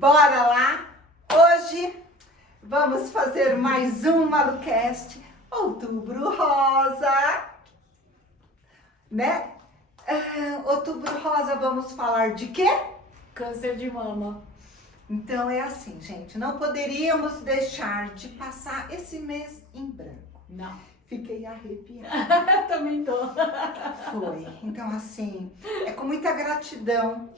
Bora lá! Hoje vamos fazer mais um Malucast Outubro Rosa, né? Outubro Rosa, vamos falar de quê? Câncer de mama. Então é assim, gente, não poderíamos deixar de passar esse mês em branco. Não. Fiquei arrepiada. Também tô. Foi. Então, assim, é com muita gratidão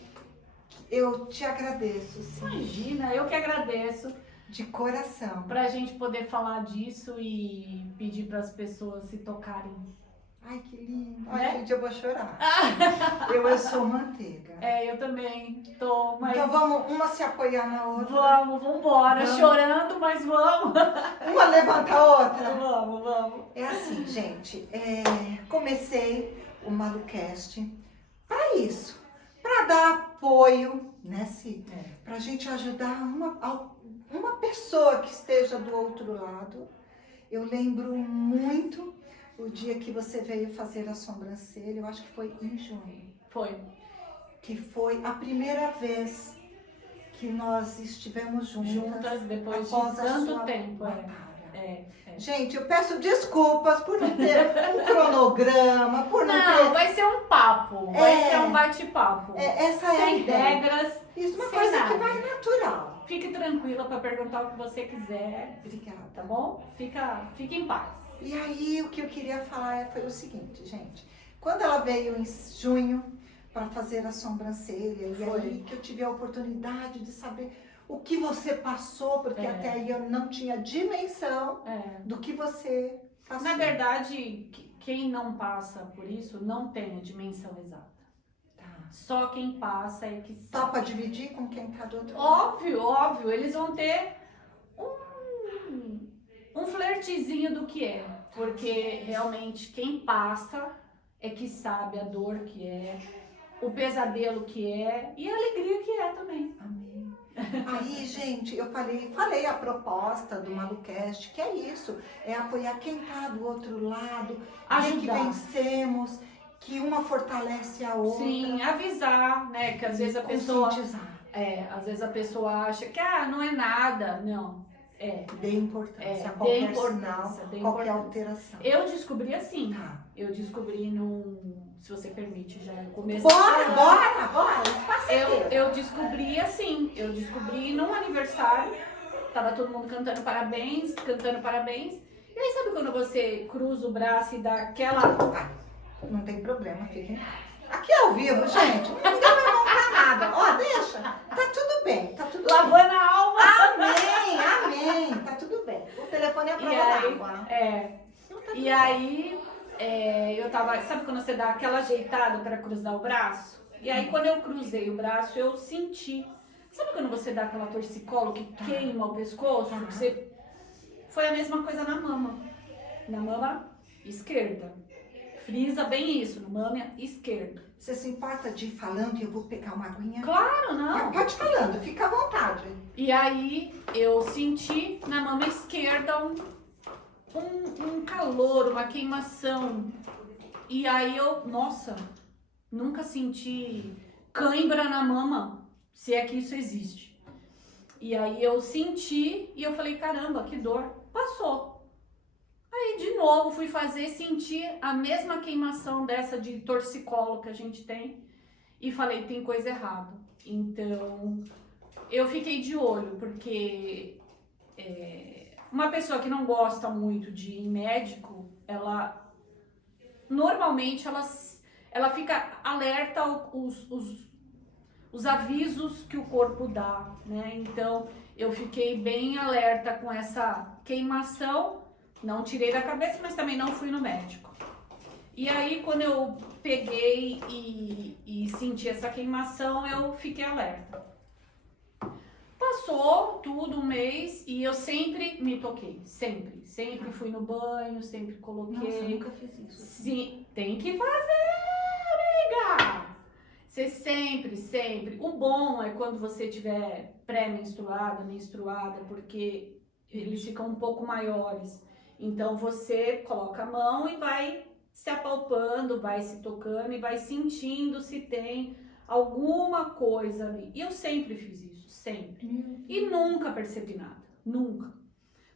que eu te agradeço, sim, Imagina, eu que agradeço de coração. pra gente poder falar disso e pedir para as pessoas se tocarem. Ai, que lindo. Né? Ai, gente, eu vou chorar. Eu sou manteiga. Eu também tô, mas Então vamos uma se apoiar na outra. vamos embora, Vamos. chorando, mas vamos. Uma levanta a outra. Vamos. É assim, gente, comecei o Malucast para isso, para dar apoio, né, Ci? Pra gente ajudar uma pessoa que esteja do outro lado. Eu lembro muito o dia que você veio fazer a sobrancelha, eu acho que foi em junho, Foi. que foi a primeira vez que nós estivemos juntas depois de após a tanto sua tempo. batalha. É. Gente, eu peço desculpas por não ter um cronograma, por não Não, ter... vai ser um papo, vai ser um bate-papo. Essa é a Sem ideia. regras, Isso, uma sem coisa nada. que vai natural. Fique tranquila para perguntar o que você quiser, Obrigada. tá bom? Fica em paz. E aí, o que eu queria falar foi o seguinte, gente. Quando ela veio em junho para fazer a sobrancelha, e Foi. aí que eu tive a oportunidade de saber o que você passou, porque até aí eu não tinha dimensão do que você passou. Na verdade, quem não passa por isso não tem a dimensão exata. Tá. Só quem passa é que sabe. Topa dividir com quem tá do outro lado? Óbvio, eles vão ter um flertezinho do que é. Porque realmente quem passa é que sabe a dor que é, o pesadelo que é e a alegria que é também. Amém. Aí, gente, eu falei a proposta do Malucast, que é isso, é apoiar quem tá do outro lado, ver que Ajudar. vencemos, que uma fortalece a outra. Sim, avisar, né? Que às vezes a pessoa. Conscientizar. Às vezes a pessoa acha que não é nada. Não. Dê importância a Dê qualquer importância, sinal, dê qualquer importância. alteração. Eu descobri assim. Tá. Eu descobri se você permite, já começar. Bora! Faça Eu descobri assim. Eu descobri num aniversário. Tava todo mundo cantando parabéns. E aí, sabe quando você cruza o braço e dá aquela. Não tem problema, fiquem. Aqui é ao vivo, gente. Ninguém vai montar nada. Ó, deixa. Tá tudo bem, tá tudo bem. Lavando a alma. Amém. Tá tudo bem. O telefone é a prova d'água. E aí, eu tava. Sabe quando você dá aquela ajeitada para cruzar o braço? E aí, quando eu cruzei o braço, eu senti. Sabe quando você dá aquela torcicolo que queima o pescoço? Foi a mesma coisa na mama. Na mama esquerda. Frisa bem isso, na mama esquerda. Você se importa de ir falando e eu vou pegar uma aguinha? Claro, não. Pode ir falando, fica à vontade. E aí, eu senti na mama esquerda um calor, uma queimação. E aí nossa, nunca senti cãibra na mama, se é que isso existe. E aí eu senti e eu falei, caramba, que dor. Passou. Aí de novo fui fazer, sentir a mesma queimação dessa de torcicolo que a gente tem. E falei, tem coisa errada. Então, eu fiquei de olho, porque uma pessoa que não gosta muito de ir em médico, normalmente ela fica alerta os avisos que o corpo dá, né? Então, eu fiquei bem alerta com essa queimação, não tirei da cabeça, mas também não fui no médico. E aí, quando eu peguei e senti essa queimação, eu fiquei alerta. Passou tudo um mês e eu sempre me toquei, sempre fui no banho, sempre coloquei. Nossa, eu nunca fiz isso. Sim, tem que fazer, amiga! Você sempre. O bom é quando você tiver pré-menstruada, menstruada, porque eles ficam um pouco maiores. Então você coloca a mão e vai se apalpando, vai se tocando e vai sentindo se tem alguma coisa ali. E eu sempre fiz isso, sempre. E nunca percebi nada, nunca.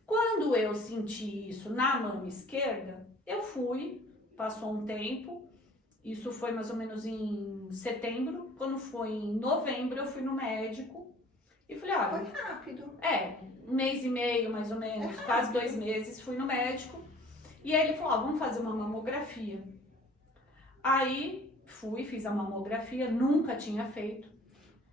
Quando eu senti isso na mama esquerda, eu fui, passou um tempo, isso foi mais ou menos em setembro, quando foi em novembro eu fui no médico e falei, Foi rápido. um mês e meio mais ou menos, quase 2 meses, fui no médico e aí ele falou, vamos fazer uma mamografia. Aí fui, fiz a mamografia, nunca tinha feito.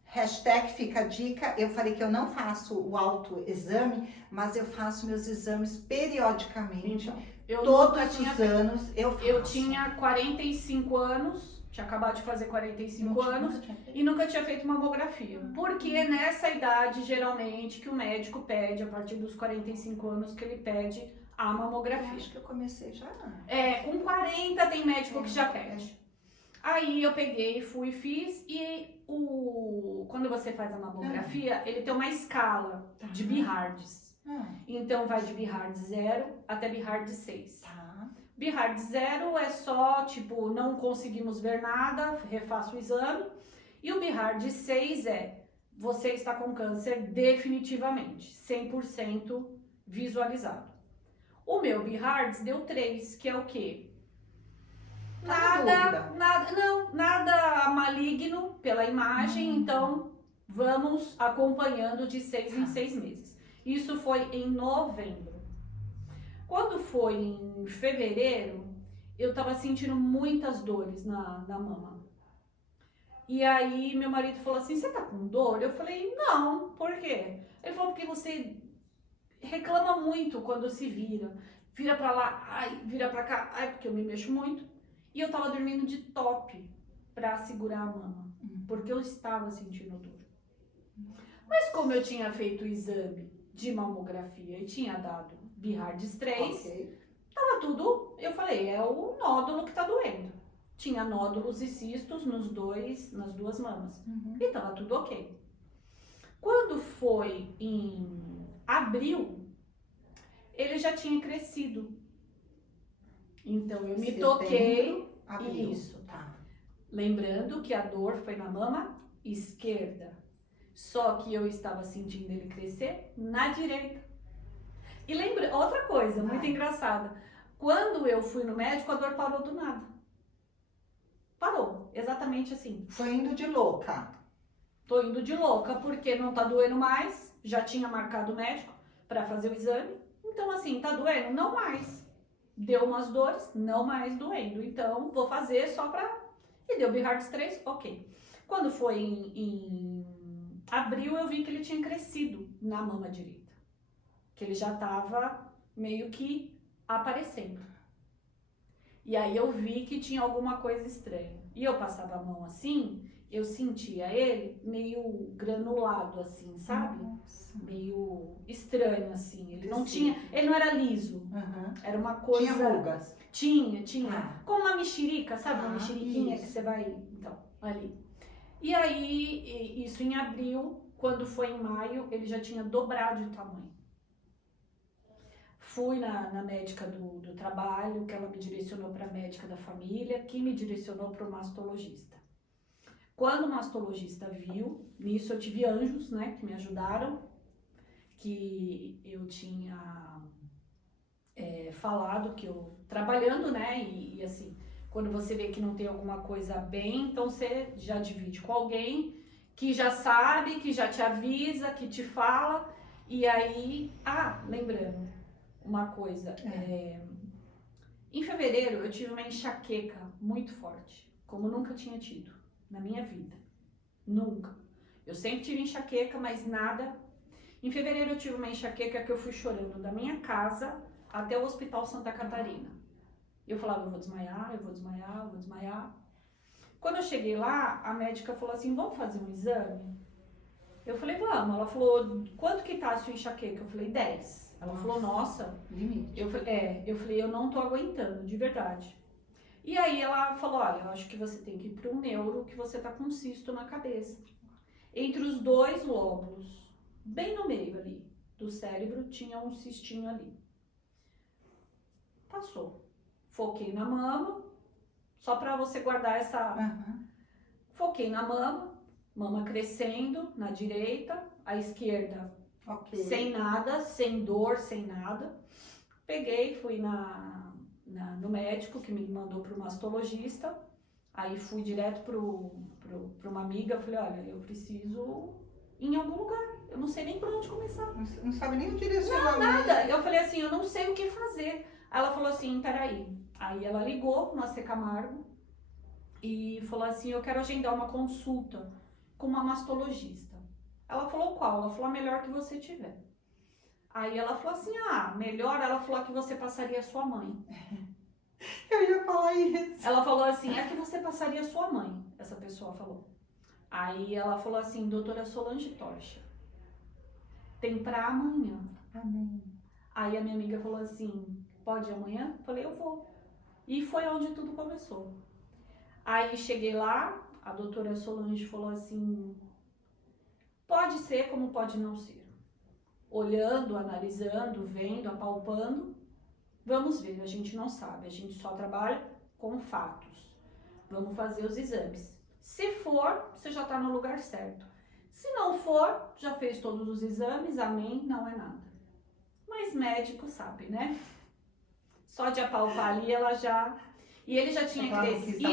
Hashtag fica a dica, eu falei que eu não faço o autoexame, mas eu faço meus exames periodicamente. Então, eu Todos nunca os tinha feito. anos eu faço. Eu tinha 45 anos, tinha acabado de fazer 45 anos e nunca tinha feito mamografia. Porque nessa idade, geralmente, que o médico pede, a partir dos 45 anos, que ele pede a Eu mamografia. acho que eu comecei já. Com 40 tem médico que já pede. Aí eu peguei, fui, fiz e quando você faz a mamografia, ele tem uma escala de Bihards. Então vai de Bihard 0 até Bihard 6. Tá. Bihard 0 é só, tipo, não conseguimos ver nada, refaço o exame. E o Bihard 6 você está com câncer definitivamente, 100% visualizado. O meu Bihards deu 3, que é o quê? Nada maligno pela imagem, então vamos acompanhando de 6 em 6 meses. Isso foi em novembro. Quando foi em fevereiro, eu tava sentindo muitas dores na mama. E aí meu marido falou assim, você tá com dor? Eu falei, não, por quê? Ele falou, porque você reclama muito quando se vira pra lá, ai, vira pra cá, ai, porque eu me mexo muito. E eu tava dormindo de top pra segurar a mama, porque eu estava sentindo dor. Mas como eu tinha feito o exame de mamografia e tinha dado Bihards 3, tava tudo, eu falei, é o nódulo que tá doendo. Tinha nódulos e cistos nas 2 mamas. E tava tudo ok. Quando foi em abril, ele já tinha crescido. Então eu me toquei. Abril. Isso. Tá. Lembrando que a dor foi na mama esquerda. Só que eu estava sentindo ele crescer na direita. E lembra, outra coisa muito engraçada. Quando eu fui no médico, a dor parou do nada. Parou, exatamente assim. Foi indo de louca. Tô indo de louca porque não tá doendo mais. Já tinha marcado o médico para fazer o exame. Então assim, tá doendo? Não mais. Deu umas dores, não mais doendo. Então vou fazer só pra... E deu Bihards 3, ok. Quando foi em abril, eu vi que ele tinha crescido na mama direita. Que ele já tava meio que aparecendo. E aí eu vi que tinha alguma coisa estranha. E eu passava a mão assim, eu sentia ele meio granulado assim, sabe? Nossa. Meio estranho assim. Ele não era liso. Era uma coisa... Tinha rugas? Tinha. Como uma mexerica, sabe? Uma mexeriquinha isso. que você vai... Então, ali. E aí, isso em abril, quando foi em maio, ele já tinha dobrado de tamanho. Fui na médica do trabalho, que ela me direcionou para a médica da família, que me direcionou para o mastologista. Quando o mastologista viu, nisso eu tive anjos, né, que me ajudaram, que eu tinha falado que eu, trabalhando, né, e assim, quando você vê que não tem alguma coisa bem, então você já divide com alguém que já sabe, que já te avisa, que te fala, e aí, lembrando uma coisa, em fevereiro eu tive uma enxaqueca muito forte, como nunca tinha tido na minha vida, nunca. Eu sempre tive enxaqueca, mas nada. Em fevereiro eu tive uma enxaqueca que eu fui chorando da minha casa até o Hospital Santa Catarina. Eu falava, eu vou desmaiar. Quando eu cheguei lá, a médica falou assim, vamos fazer um exame? Eu falei, vamos. Ela falou, quanto que tá a sua enxaqueca? Eu falei, 10. Ela falou, nossa. Limite. Eu falei, eu não tô aguentando, de verdade. E aí ela falou, olha, eu acho que você tem que ir para um neuro, que você tá com um cisto na cabeça. Entre os 2 lóbulos, bem no meio ali do cérebro, tinha um cistinho ali. Passou. Foquei na mama, só pra você guardar essa... foquei na mama crescendo na direita, a esquerda Ok. sem nada, sem dor, sem nada. Peguei, fui no médico que me mandou para o mastologista. Aí fui direto para uma amiga, falei, olha, eu preciso ir em algum lugar. Eu não sei nem por onde começar. Não sabe nem o direcionamento. Nada. Eu falei assim, eu não sei o que fazer. Aí ela falou assim, peraí. Aí ela ligou no AC Camargo e falou assim, eu quero agendar uma consulta com uma mastologista. Ela falou qual? Ela falou a melhor que você tiver. Aí ela falou assim, melhor, ela falou que você passaria a sua mãe. Eu ia falar isso. Ela falou assim, é que você passaria a sua mãe, essa pessoa falou. Aí ela falou assim, doutora Solange Torcha, tem pra amanhã. Amém. Aí a minha amiga falou assim, pode ir amanhã? Eu falei, eu vou. E foi onde tudo começou. Aí cheguei lá, a doutora Solange falou assim, pode ser como pode não ser. Olhando, analisando, vendo, apalpando, vamos ver, a gente não sabe, a gente só trabalha com fatos. Vamos fazer os exames. Se for, você já está no lugar certo. Se não for, já fez todos os exames, amém, não é nada. Mas médico sabe, né? Só de apalpar ali, ela já... E ele já tinha crescido.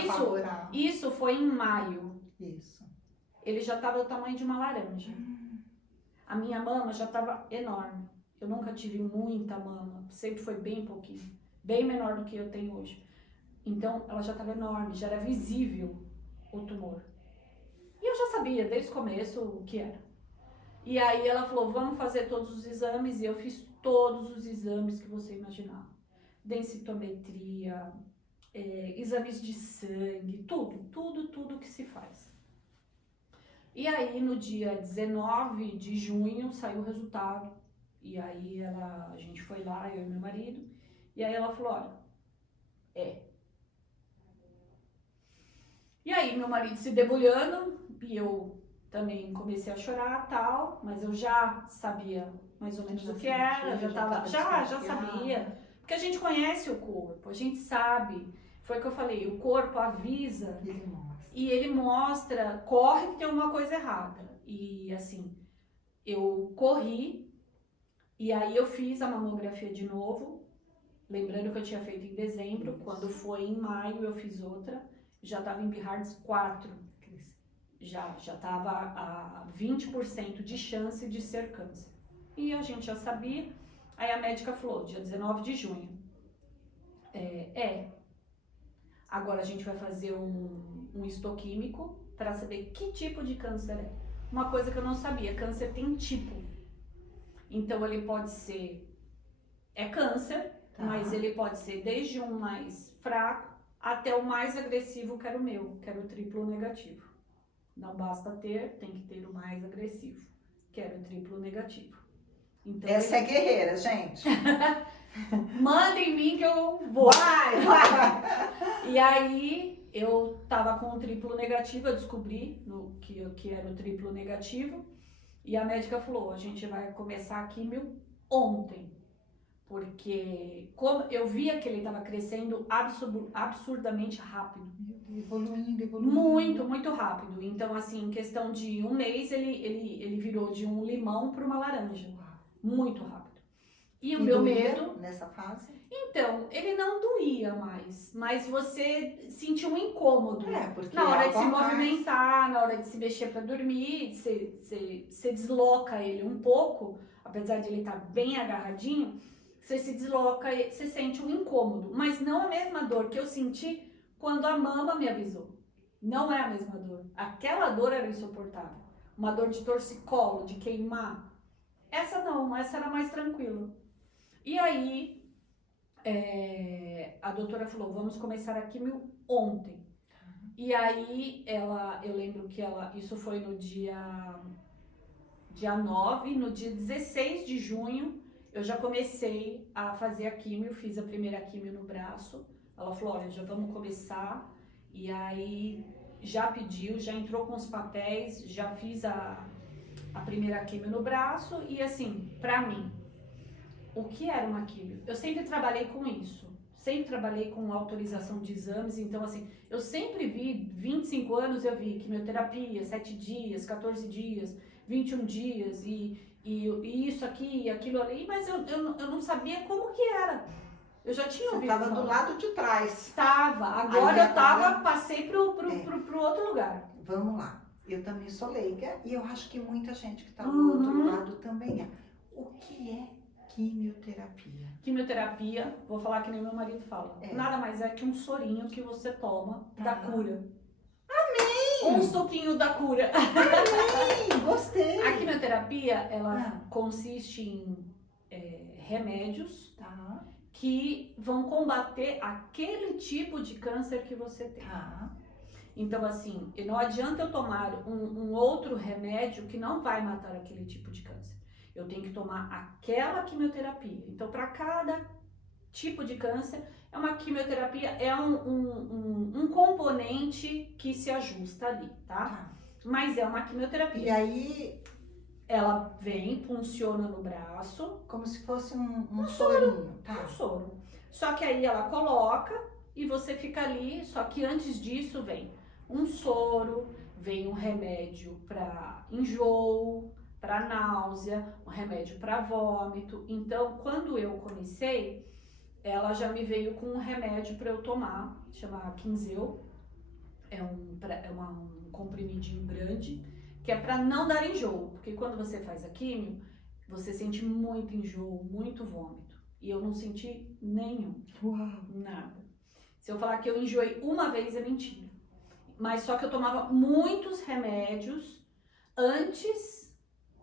Isso foi em maio. Isso. Ele já estava do tamanho de uma laranja. A minha mama já estava enorme. Eu nunca tive muita mama, sempre foi bem pouquinho. Bem menor do que eu tenho hoje. Então, ela já estava enorme, já era visível o tumor. E eu já sabia desde o começo o que era. E aí ela falou, vamos fazer todos os exames. E eu fiz todos os exames que você imaginar. Densitometria, exames de sangue, tudo que se faz. E aí no dia 19 de junho saiu o resultado. E aí a gente foi lá, eu e meu marido. E aí ela falou, olha, E aí meu marido se debulhando, e eu também comecei a chorar tal, mas eu já sabia mais ou menos o que era, já sabia. Porque a gente conhece o corpo, a gente sabe. Foi o que eu falei, o corpo avisa e ele mostra, corre que tem uma coisa errada. E assim, eu corri e aí eu fiz a mamografia de novo, lembrando que eu tinha feito em dezembro, quando foi em maio eu fiz outra, já estava em Bihards 4, já estava a 20% de chance de ser câncer. E a gente já sabia, aí a médica falou, dia 19 de junho, agora a gente vai fazer um histoquímico para saber que tipo de câncer é. Uma coisa que eu não sabia, câncer tem tipo. Então ele pode ser, câncer, mas ele pode ser desde um mais fraco até o mais agressivo, que era o meu, que era o triplo negativo. Não basta ter, tem que ter o mais agressivo, que era o triplo negativo. Então, essa é guerreira, gente. Manda em mim que eu vou. Vai. E aí eu tava com o triplo negativo, eu descobri que era o triplo negativo. E a médica falou, a gente vai começar a químio ontem. Porque como eu via que ele estava crescendo absurdamente rápido. Evoluindo. Muito rápido. Então, assim, em questão de um mês, ele virou de um limão para uma laranja. Muito rápido. E o meu medo... nessa fase? Então, ele não doía mais, mas você sentiu um incômodo. Porque na hora de se movimentar, na hora de se mexer para dormir, você desloca ele um pouco, apesar de ele estar bem agarradinho, você se desloca, você sente um incômodo, mas não a mesma dor que eu senti quando a mama me avisou. Não é a mesma dor. Aquela dor era insuportável. Uma dor de torcicolo, de queimar. Essa não, essa era mais tranquila. E aí, a doutora falou, vamos começar a químio ontem. E aí, eu lembro que isso foi no dia 9, no dia 16 de junho, eu já comecei a fazer a químio, fiz a primeira químio no braço. Ela falou, olha, já vamos começar. E aí, já pediu, já entrou com os papéis, já fiz a primeira químio no braço. E assim, pra mim, o que era uma químio? Eu sempre trabalhei com isso. sempre trabalhei com autorização de exames, então assim, eu sempre vi, 25 anos eu vi quimioterapia, 7 dias, 14 dias, 21 dias e isso aqui e aquilo ali, mas eu não sabia como que era. Eu já tinha Você ouvido estava do falar. lado de trás. Tava, agora Aí eu tava, agora- passei pro outro lugar. Vamos lá. Eu também sou leiga e eu acho que muita gente que está do Uhum. outro lado também é. O que é quimioterapia? Quimioterapia, vou falar que nem meu marido fala, É. nada mais é que um sorinho que você toma da Ah. cura. Amém! Um suquinho da cura. Amém! Gostei! A quimioterapia, ela Ah. consiste em remédios Tá, que vão combater aquele tipo de câncer que você tem. tá. Então, assim, não adianta eu tomar um outro remédio que não vai matar aquele tipo de câncer. Eu tenho que tomar aquela quimioterapia. Então, para cada tipo de câncer, é uma quimioterapia, é um componente que se ajusta ali, tá? Tá. Mas é uma E quimioterapia. aí, Ela vem, funciona no braço, como se fosse um sorinho, tá? um soro. Só que aí ela coloca e você fica ali, só que antes disso vem um soro, vem um remédio para enjoo, para náusea, um remédio para vômito. Então, quando eu comecei, ela já me veio com um remédio para eu tomar, chama Quinzeu, é um comprimidinho grande, que é para não dar enjoo, porque quando você faz a químio, você sente muito enjoo, muito vômito, e eu não senti nenhum, Uau! nada. Se eu falar que eu enjoei uma vez é mentira, mas só que eu tomava muitos remédios antes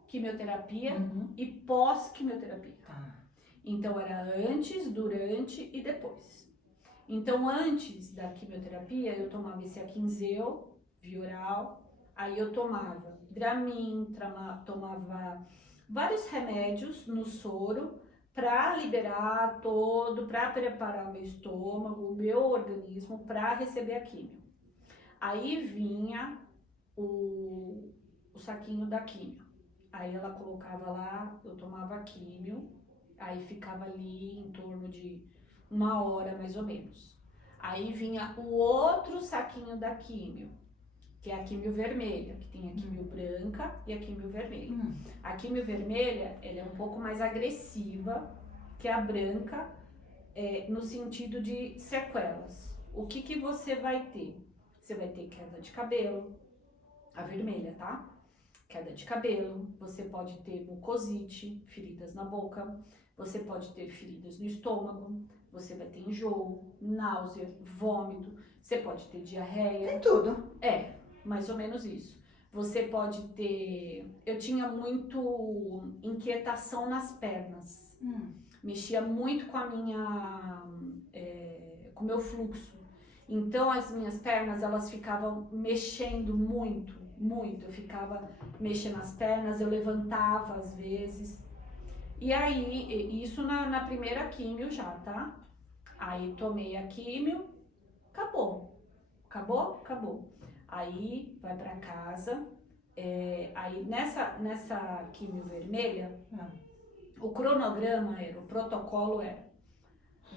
quimioterapia Uhum. e pós-quimioterapia. Tá. Então era antes, durante e depois. Então antes da quimioterapia eu tomava esse Aquinzeu, via oral, aí eu tomava Dramin, tomava vários remédios no soro para liberar para preparar o meu estômago, o meu organismo para receber a quimio. Aí vinha o saquinho da quimio. Aí ela colocava lá, eu tomava a quimio. Aí ficava ali em torno de 1 hora mais ou menos. Aí vinha o outro saquinho da químio, que é a químio vermelha, que tem a químio branca e a químio vermelha. A químio vermelha, ela é um pouco mais agressiva que a branca, no sentido de sequelas. O que você vai ter? Você vai ter queda de cabelo, a vermelha, tá? Queda de cabelo, você pode ter mucosite, feridas na boca, você pode ter feridas no estômago, você vai ter enjoo, náusea, vômito, você pode ter diarreia. Tem tudo. Mais ou menos isso. Você pode ter... Eu tinha muito inquietação nas pernas. Mexia muito com a minha... com o meu fluxo. Então as minhas pernas, elas ficavam mexendo muito. Eu ficava mexendo as pernas, eu levantava às vezes. E aí, isso na primeira químio já, tá? Aí tomei a químio, acabou. Aí vai pra casa, aí nessa químio vermelha, o cronograma o protocolo era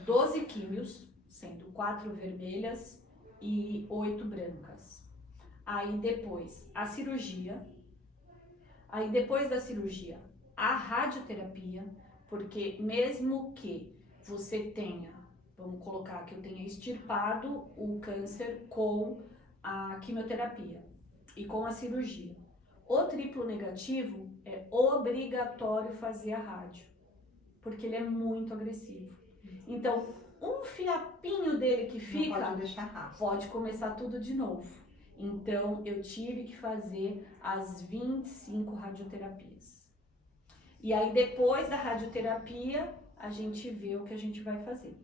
12 químios, sendo 4 vermelhas e 8 brancas. Aí depois a cirurgia, aí depois da cirurgia a radioterapia, porque mesmo que você tenha, vamos colocar que eu tenha extirpado o câncer com a quimioterapia e com a cirurgia, o triplo negativo é obrigatório fazer a rádio, porque ele é muito agressivo. Então, um fiapinho dele que fica, não pode deixar rastro. Pode começar tudo de novo. Então, eu tive que fazer as 25 radioterapias. E aí, depois da radioterapia, a gente vê o que a gente vai fazer.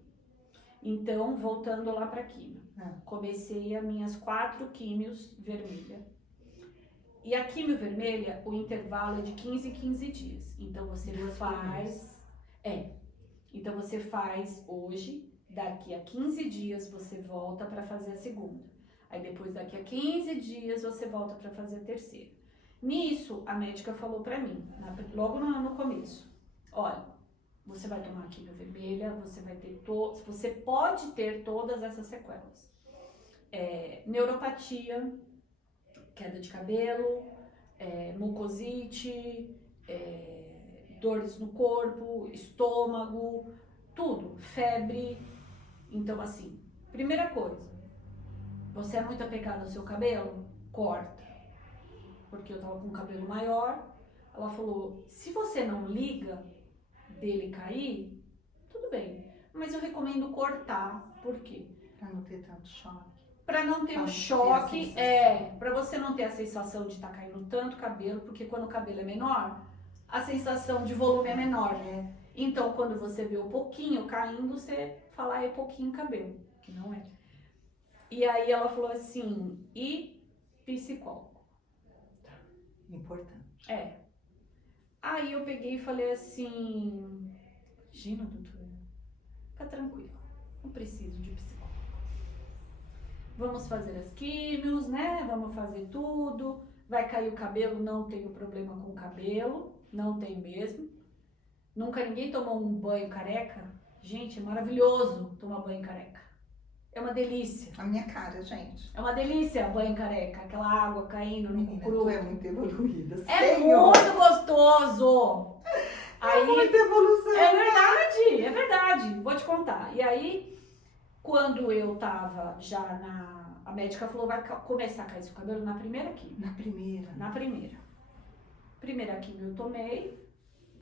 Então, voltando lá para a quimio. Comecei as minhas 4 químios vermelha. E a quimio vermelha, o intervalo é de 15 em 15 dias. Então, você faz... Então, você faz hoje, daqui a 15 dias, você volta para fazer a segunda. Aí, depois, daqui a 15 dias, você volta para fazer a terceira. Nisso, a médica falou para mim, logo no começo, olha, você vai tomar quimio vermelha, você vai ter você pode ter todas essas sequelas. Neuropatia, queda de cabelo, mucosite, dores no corpo, estômago, tudo, febre. Então, assim, primeira coisa, você é muito apegado ao seu cabelo? Corta. Porque eu tava com o cabelo maior. Ela falou, se você não liga dele cair, tudo bem. Mas eu recomendo cortar. Por quê? Pra não ter tanto choque. Pra não ter o choque, pra você não ter a sensação de estar caindo tanto cabelo, porque quando o cabelo é menor, a sensação de volume é menor. Então, quando você vê um pouquinho caindo, você fala, é pouquinho cabelo, que não é. E aí ela falou assim, e psicólogo. Importante. Aí eu peguei e falei assim, imagina, doutora, fica tranquilo, não preciso de psicólogo. Vamos fazer as químios, né? Vamos fazer tudo. Vai cair o cabelo, não tenho problema com o cabelo, não tem mesmo. Nunca ninguém tomou um banho careca? Gente, é maravilhoso tomar banho careca. É uma delícia. A minha cara, gente. É uma delícia banho careca, aquela água caindo no Menina, cucuru. tu é muito evoluída. É Senhor. muito gostoso. Aí, Muita evolução. é verdade. Vou te contar. E aí, quando eu tava já a médica falou, vai começar a cair seu cabelo na primeira quimio. Na primeira. Na primeira. Primeira quimio eu tomei,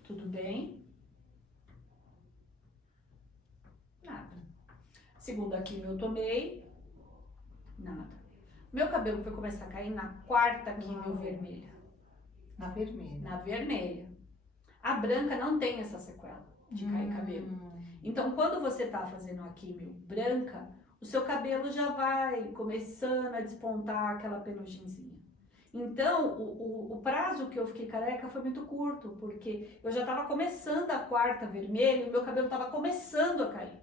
tudo bem. Nada. Segunda quimio eu tomei, nada. Meu cabelo foi começar a cair na quarta quimio vermelha. Na vermelha. Na vermelha. A branca não tem essa sequela de cair cabelo. Então, quando você tá fazendo a quimio branca, o seu cabelo já vai começando a despontar aquela penugenzinha. Então, o prazo que eu fiquei careca foi muito curto, porque eu já tava começando a quarta vermelha e o meu cabelo tava começando a cair.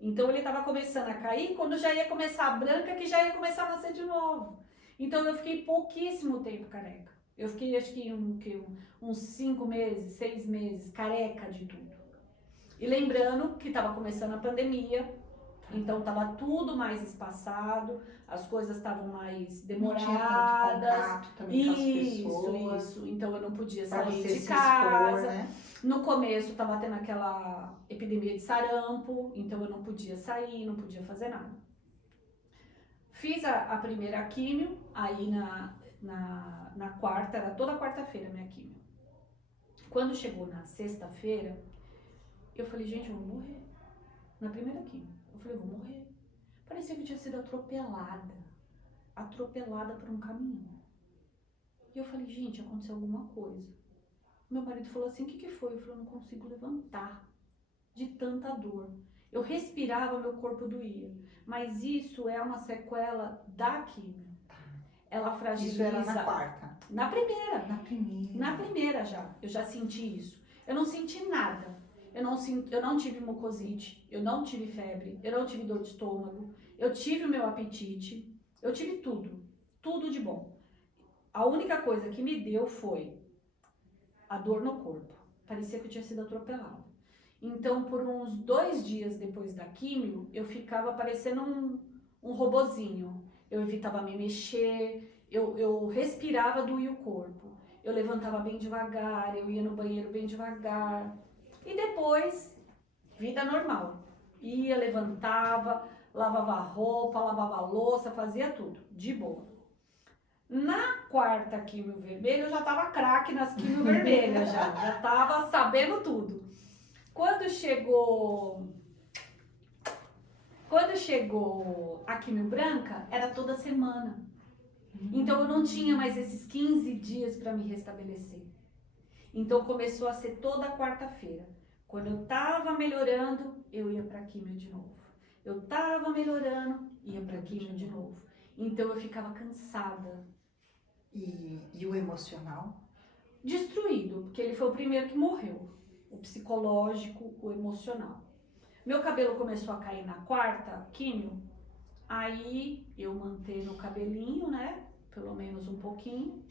Então, ele tava começando a cair quando já ia começar a branca, que já ia começar a nascer de novo. Então, eu fiquei pouquíssimo tempo careca. Eu fiquei, acho que uns 5 meses, 6 meses, careca de tudo. E lembrando que estava começando a pandemia, então estava tudo mais espaçado, as coisas estavam mais demoradas. Não tinha tanto contato também com as pessoas. Isso. Então eu não podia Pra sair você de se casa. expor, né? No começo estava tendo aquela epidemia de sarampo, então eu não podia sair, não podia fazer nada. Fiz a primeira químio, aí na quarta, era toda quarta-feira a minha químio. Quando chegou na sexta-feira, eu falei, gente, eu vou morrer. Na primeira quimio. Eu falei, eu vou morrer. Parecia que eu tinha sido atropelada. Atropelada por um caminhão. E eu falei, gente, aconteceu alguma coisa. Meu marido falou assim, o que foi? Eu falei, eu não consigo levantar. De tanta dor. Eu respirava, meu corpo doía. Mas isso é uma sequela da quimio. Ela fragiliza. Isso era na quarta? Na primeira. Na primeira. Na primeira já. Eu já senti isso. Eu não senti nada. Eu não tive mucosite, eu não tive febre, eu não tive dor de estômago, eu tive o meu apetite, eu tive tudo de bom. A única coisa que me deu foi a dor no corpo, parecia que eu tinha sido atropelada. Então, por uns 2 dias depois da químio, eu ficava parecendo um robozinho. Eu evitava me mexer, eu respirava, doía o corpo. Eu levantava bem devagar, eu ia no banheiro bem devagar. E depois, vida normal. Ia, levantava, lavava a roupa, lavava a louça, fazia tudo, de boa. Na quarta quimio vermelha, eu já tava craque nas quimio vermelhas, já tava sabendo tudo. Quando chegou a quimio branca, era toda semana. Então eu não tinha mais esses 15 dias para me restabelecer. Então começou a ser toda quarta-feira. Quando eu tava melhorando, eu ia pra quimio de novo. Eu tava melhorando, ia pra quimio de novo. Então eu ficava cansada. E o emocional? Destruído, porque ele foi o primeiro que morreu. O psicológico, o emocional. Meu cabelo começou a cair na quarta quimio. Aí eu mantenho o cabelinho, né? Pelo menos um pouquinho.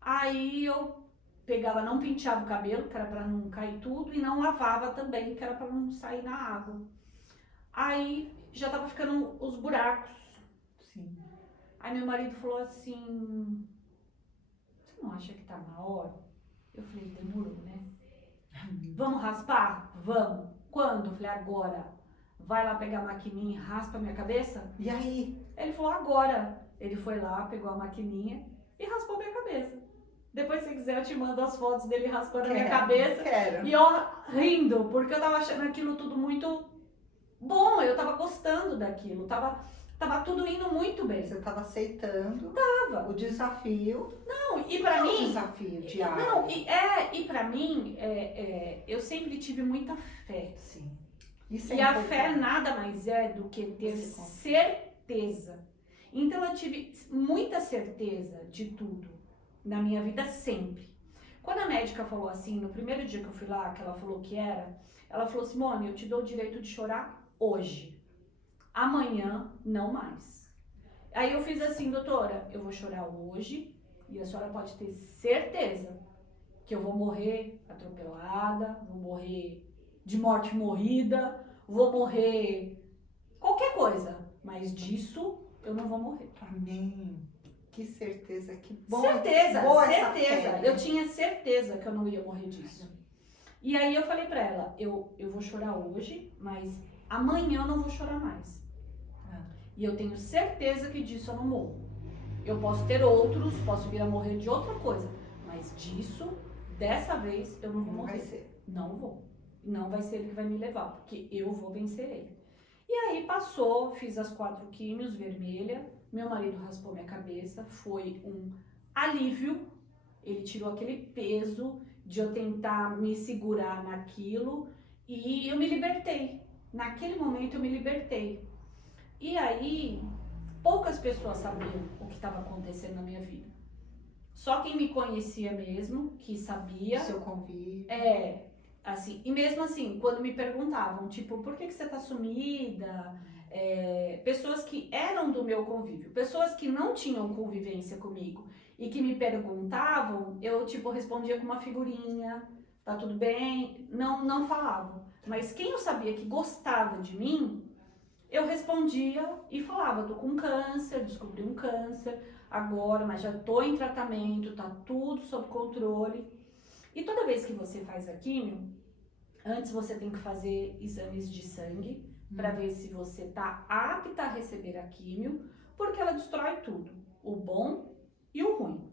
Aí eu pegava, não penteava o cabelo, que era pra não cair tudo, e não lavava também, que era pra não sair na água. Aí já tava ficando os buracos. Sim. Aí meu marido falou assim, você não acha que tá na hora? Eu falei, demorou, né? Vamos raspar? Vamos. Quando? Eu falei, agora. Vai lá pegar a maquininha e raspa a minha cabeça? E aí? Ele falou, agora. Ele foi lá, pegou a maquininha e raspou a minha cabeça. Depois, se quiser, eu te mando as fotos dele raspando a minha cabeça. Quero. E eu rindo, porque eu tava achando aquilo tudo muito bom, eu tava gostando daquilo, tava tudo indo muito bem. Você estava aceitando Tava. o desafio. Não, e pra Não mim... o desafio diário. Não, e pra mim, eu sempre tive muita fé. Sim. Isso é E a importante. fé nada mais é do que ter Você confia. certeza. Então eu tive muita certeza de tudo na minha vida sempre. Quando a médica falou assim, no primeiro dia que eu fui lá, que ela falou que era, ela falou, Simone, eu te dou o direito de chorar hoje. Amanhã, não mais. Aí eu fiz assim, doutora, eu vou chorar hoje e a senhora pode ter certeza que eu vou morrer atropelada, vou morrer de morte morrida, vou morrer qualquer coisa, mas disso eu não vou morrer. Amém. Que certeza, que bom. Certeza, Boa essa certeza. fé, né? Eu tinha certeza que eu não ia morrer disso. E aí eu falei pra ela, eu vou chorar hoje, mas amanhã eu não vou chorar mais. E eu tenho certeza que disso eu não morro. Eu posso ter outros, posso vir a morrer de outra coisa, mas disso, dessa vez, eu não vou Não morrer. vai ser. Não vou. Não vai ser ele que vai me levar, porque eu vou vencer ele. E aí passou, fiz as 4 químios vermelha, meu marido raspou minha cabeça, foi um alívio, ele tirou aquele peso de eu tentar me segurar naquilo e eu me libertei. Naquele momento eu me libertei. E aí, poucas pessoas sabiam o que estava acontecendo na minha vida. Só quem me conhecia mesmo, que sabia. Seu convite. Assim, e mesmo assim, quando me perguntavam, tipo, por que você tá sumida? Pessoas que eram do meu convívio, pessoas que não tinham convivência comigo e que me perguntavam, eu, tipo, respondia com uma figurinha, tá tudo bem? Não falavam. Mas quem eu sabia que gostava de mim, eu respondia e falava, tô com câncer, descobri um câncer agora, mas já tô em tratamento, tá tudo sob controle. E toda vez que você faz a químio, antes você tem que fazer exames de sangue para ver se você tá apta a receber a químio, porque ela destrói tudo, o bom e o ruim.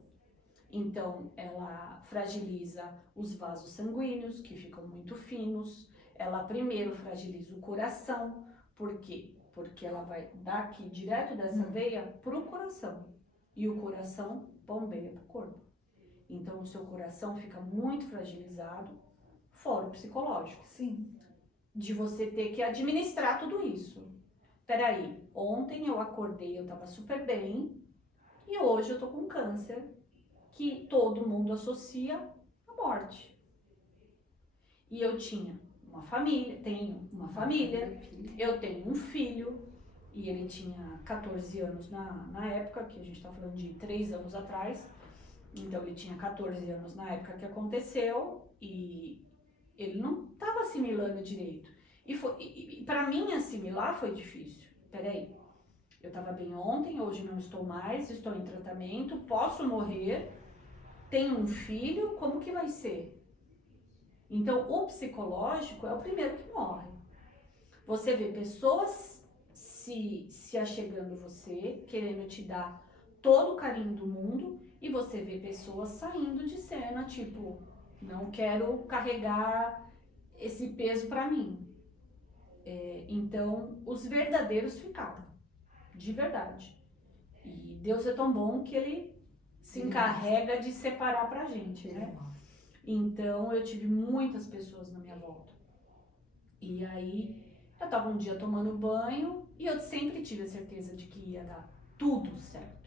Então, ela fragiliza os vasos sanguíneos, que ficam muito finos. Ela primeiro fragiliza o coração. Por quê? Porque ela vai daqui, direto dessa veia, pro coração. E o coração bombeia pro corpo. Então, o seu coração fica muito fragilizado, fora o psicológico. Sim. De você ter que administrar tudo isso. Peraí, ontem eu acordei, eu tava super bem, e hoje eu tô com câncer, que todo mundo associa à morte. E eu tinha uma família, tenho uma família, eu tenho um filho, e ele tinha 14 anos na época, que a gente tá falando de 3 anos atrás. Então ele tinha 14 anos na época que aconteceu e ele não estava assimilando direito. E para mim assimilar foi difícil. Peraí, eu estava bem ontem, hoje não estou mais, estou em tratamento, posso morrer, tenho um filho, como que vai ser? Então o psicológico é o primeiro que morre. Você vê pessoas se achegando a você, querendo te dar todo o carinho do mundo, e você vê pessoas saindo de cena, tipo, não quero carregar esse peso pra mim. Então, os verdadeiros ficaram, de verdade. E Deus é tão bom que Ele se encarrega de separar pra gente, né? Então, eu tive muitas pessoas na minha volta. E aí, eu tava um dia tomando banho e eu sempre tive a certeza de que ia dar tudo certo.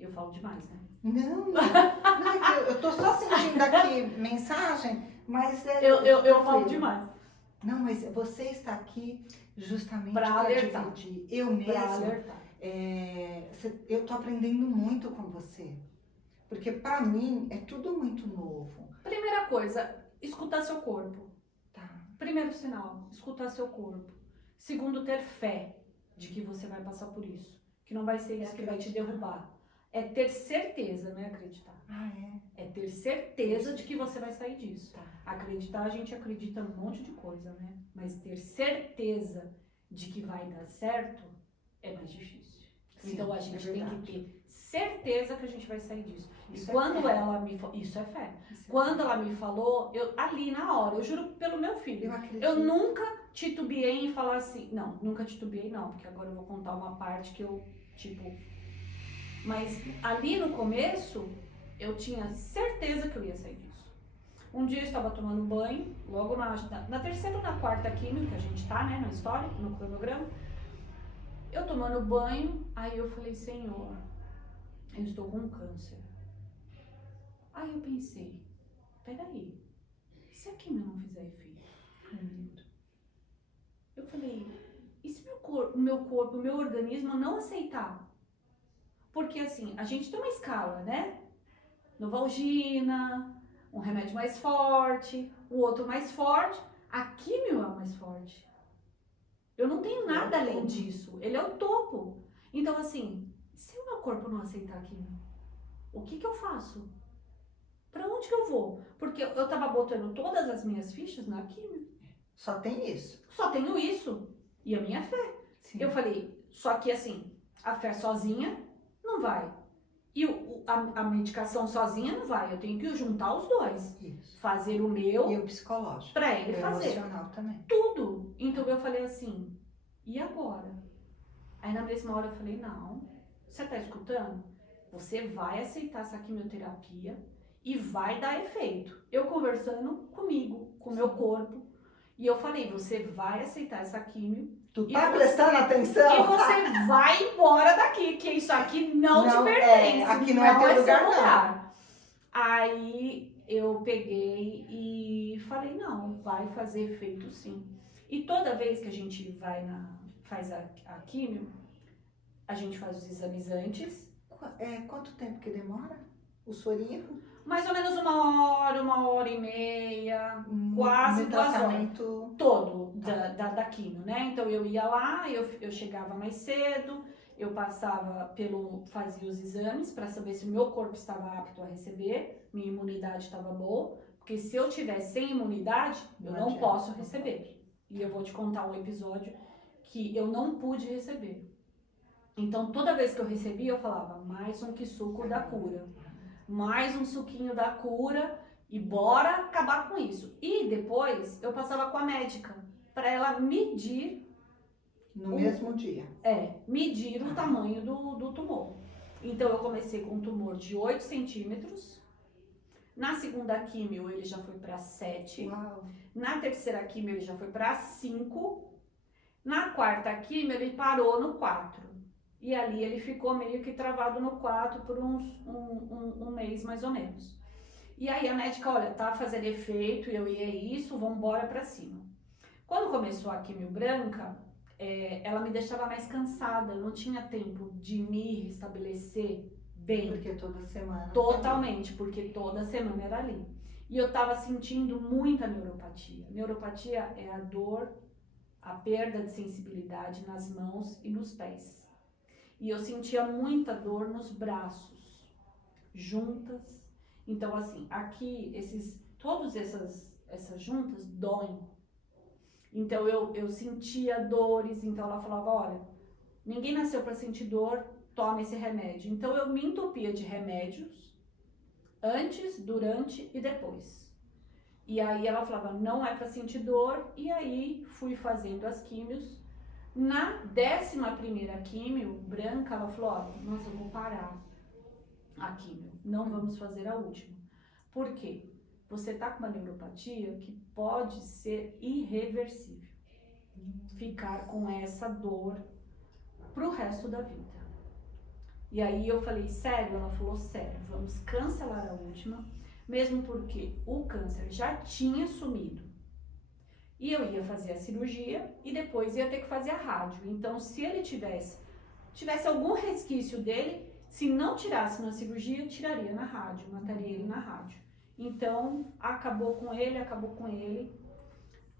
Eu falo demais, né? Não, é que eu tô só sentindo aqui mensagem, mas eu falo demais. Não, mas você está aqui justamente Pra para alertar. dividir. Eu mesma, Pra alertar. eu tô aprendendo muito com você. Porque pra mim é tudo muito novo. Primeira coisa, escutar seu corpo. Tá. Primeiro sinal, escutar seu corpo. Segundo, ter fé de que você vai passar por isso. Que não vai ser isso que vai te derrubar. É ter certeza, não é acreditar. Ah, é? É ter certeza de que você vai sair disso. Tá. Acreditar, a gente acredita num monte de coisa, né? Mas ter certeza de que vai dar certo é mais difícil. Sim, então a é gente tem verdade. que ter certeza que a gente vai sair disso. Isso E é quando fé. ela me falou, isso é fé. Isso é Quando ela me falou, eu ali na hora, eu juro pelo meu filho, Eu acredito. eu nunca titubeei em falar assim, não, nunca titubeei não, porque agora eu vou contar uma parte que eu, tipo, mas ali no começo, eu tinha certeza que eu ia sair disso. Um dia eu estava tomando banho, logo na terceira ou na quarta químio, que a gente tá, né, na história, no cronograma, eu tomando banho, aí eu falei, Senhor, eu estou com câncer. Aí eu pensei, peraí, se a quimio não fizer efeito? Eu falei, e se o meu corpo, o meu organismo não aceitar? Porque assim, a gente tem uma escala, né? Novalgina, um remédio mais forte, o outro mais forte. A quimio é o mais forte. Eu não tenho nada além disso. Ele é o topo. Então assim, se o meu corpo não aceitar a quimio, o que eu faço? Pra onde que eu vou? Porque eu tava botando todas as minhas fichas na quimio. Só tem isso. Só tenho isso. E a minha fé. Sim. Eu falei, só que assim, a fé sozinha não vai. E a medicação sozinha não vai. Eu tenho que juntar os dois. Isso. Fazer o meu E o psicológico. pra ele O fazer. emocional também. Tudo. Então eu falei assim, e agora? Aí na mesma hora eu falei, não, você tá escutando? Você vai aceitar essa quimioterapia e vai dar efeito. Eu conversando comigo, com o meu corpo, e eu falei, você vai aceitar essa quimio. Tu E tá você- prestando atenção? E você vai embora daqui, que isso aqui não te pertence. aqui não é teu seu lugar, não. lugar. Aí eu peguei e falei, não, vai fazer efeito sim. E toda vez que a gente faz a químio, a gente faz os exames antes, Quanto tempo que demora? O sorinho? mais ou menos 1 hora e meia, quase No 2 horas. tratamento. Todo da quimio, né? Então eu ia lá, eu chegava mais cedo, eu fazia os exames para saber se o meu corpo estava apto a receber, minha imunidade estava boa, porque se eu tiver sem imunidade, eu não adianta, posso não receber. E eu vou te contar um episódio que eu não pude receber. Então toda vez que eu recebia, eu falava, mais um suco da cura, mais um suquinho da cura, e bora acabar com isso. E depois eu passava com a médica para ela medir No mesmo dia. medir o tamanho do tumor. Então eu comecei com um tumor de 8 centímetros. Na segunda químio ele já foi para 7. Uau. Na terceira químio ele já foi para 5. Na quarta químio ele parou no 4. E ali ele ficou meio que travado no 4 por um mês mais ou menos. E aí a médica, olha, tá fazendo efeito, eu ia isso, vamos embora pra cima. Quando começou a quimio branca, ela me deixava mais cansada, eu não tinha tempo de me restabelecer bem. Porque toda semana. Totalmente, porque toda semana era ali. E eu tava sentindo muita neuropatia. Neuropatia é a dor, a perda de sensibilidade nas mãos e nos pés. E eu sentia muita dor nos braços, juntas. Então, assim, aqui, todas essas juntas doem. Então, eu sentia dores. Então, ela falava, olha, ninguém nasceu para sentir dor, toma esse remédio. Então, eu me entupia de remédios antes, durante e depois. E aí, ela falava, não é para sentir dor. E aí, fui fazendo as químios. Na 11ª químio branca, ela falou, olha, nós vamos parar a químio, não vamos fazer a última. Por quê? Você tá com uma neuropatia que pode ser irreversível. Ficar com essa dor pro resto da vida. E aí eu falei, sério? Ela falou, sério, vamos cancelar a última, mesmo porque o câncer já tinha sumido. E eu ia fazer a cirurgia e depois ia ter que fazer a rádio. Então, se ele tivesse algum resquício dele, Se não tirasse na cirurgia, tiraria na rádio, mataria ele na rádio. Então, acabou com ele.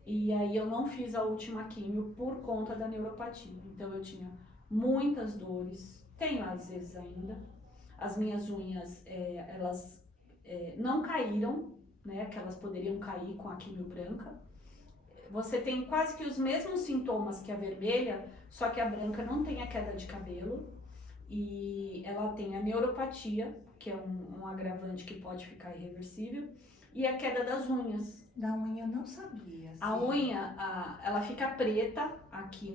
E aí eu não fiz a última químio por conta da neuropatia. Então eu tinha muitas dores, tenho às vezes ainda. As minhas unhas, elas não caíram, né? Que elas poderiam cair com a químio branca. Você tem quase que os mesmos sintomas que a vermelha, só que a branca não tem a queda de cabelo. E ela tem a neuropatia, que é um agravante que pode ficar irreversível, e a queda das unhas. Da unha eu não sabia. A unha, ela fica preta aqui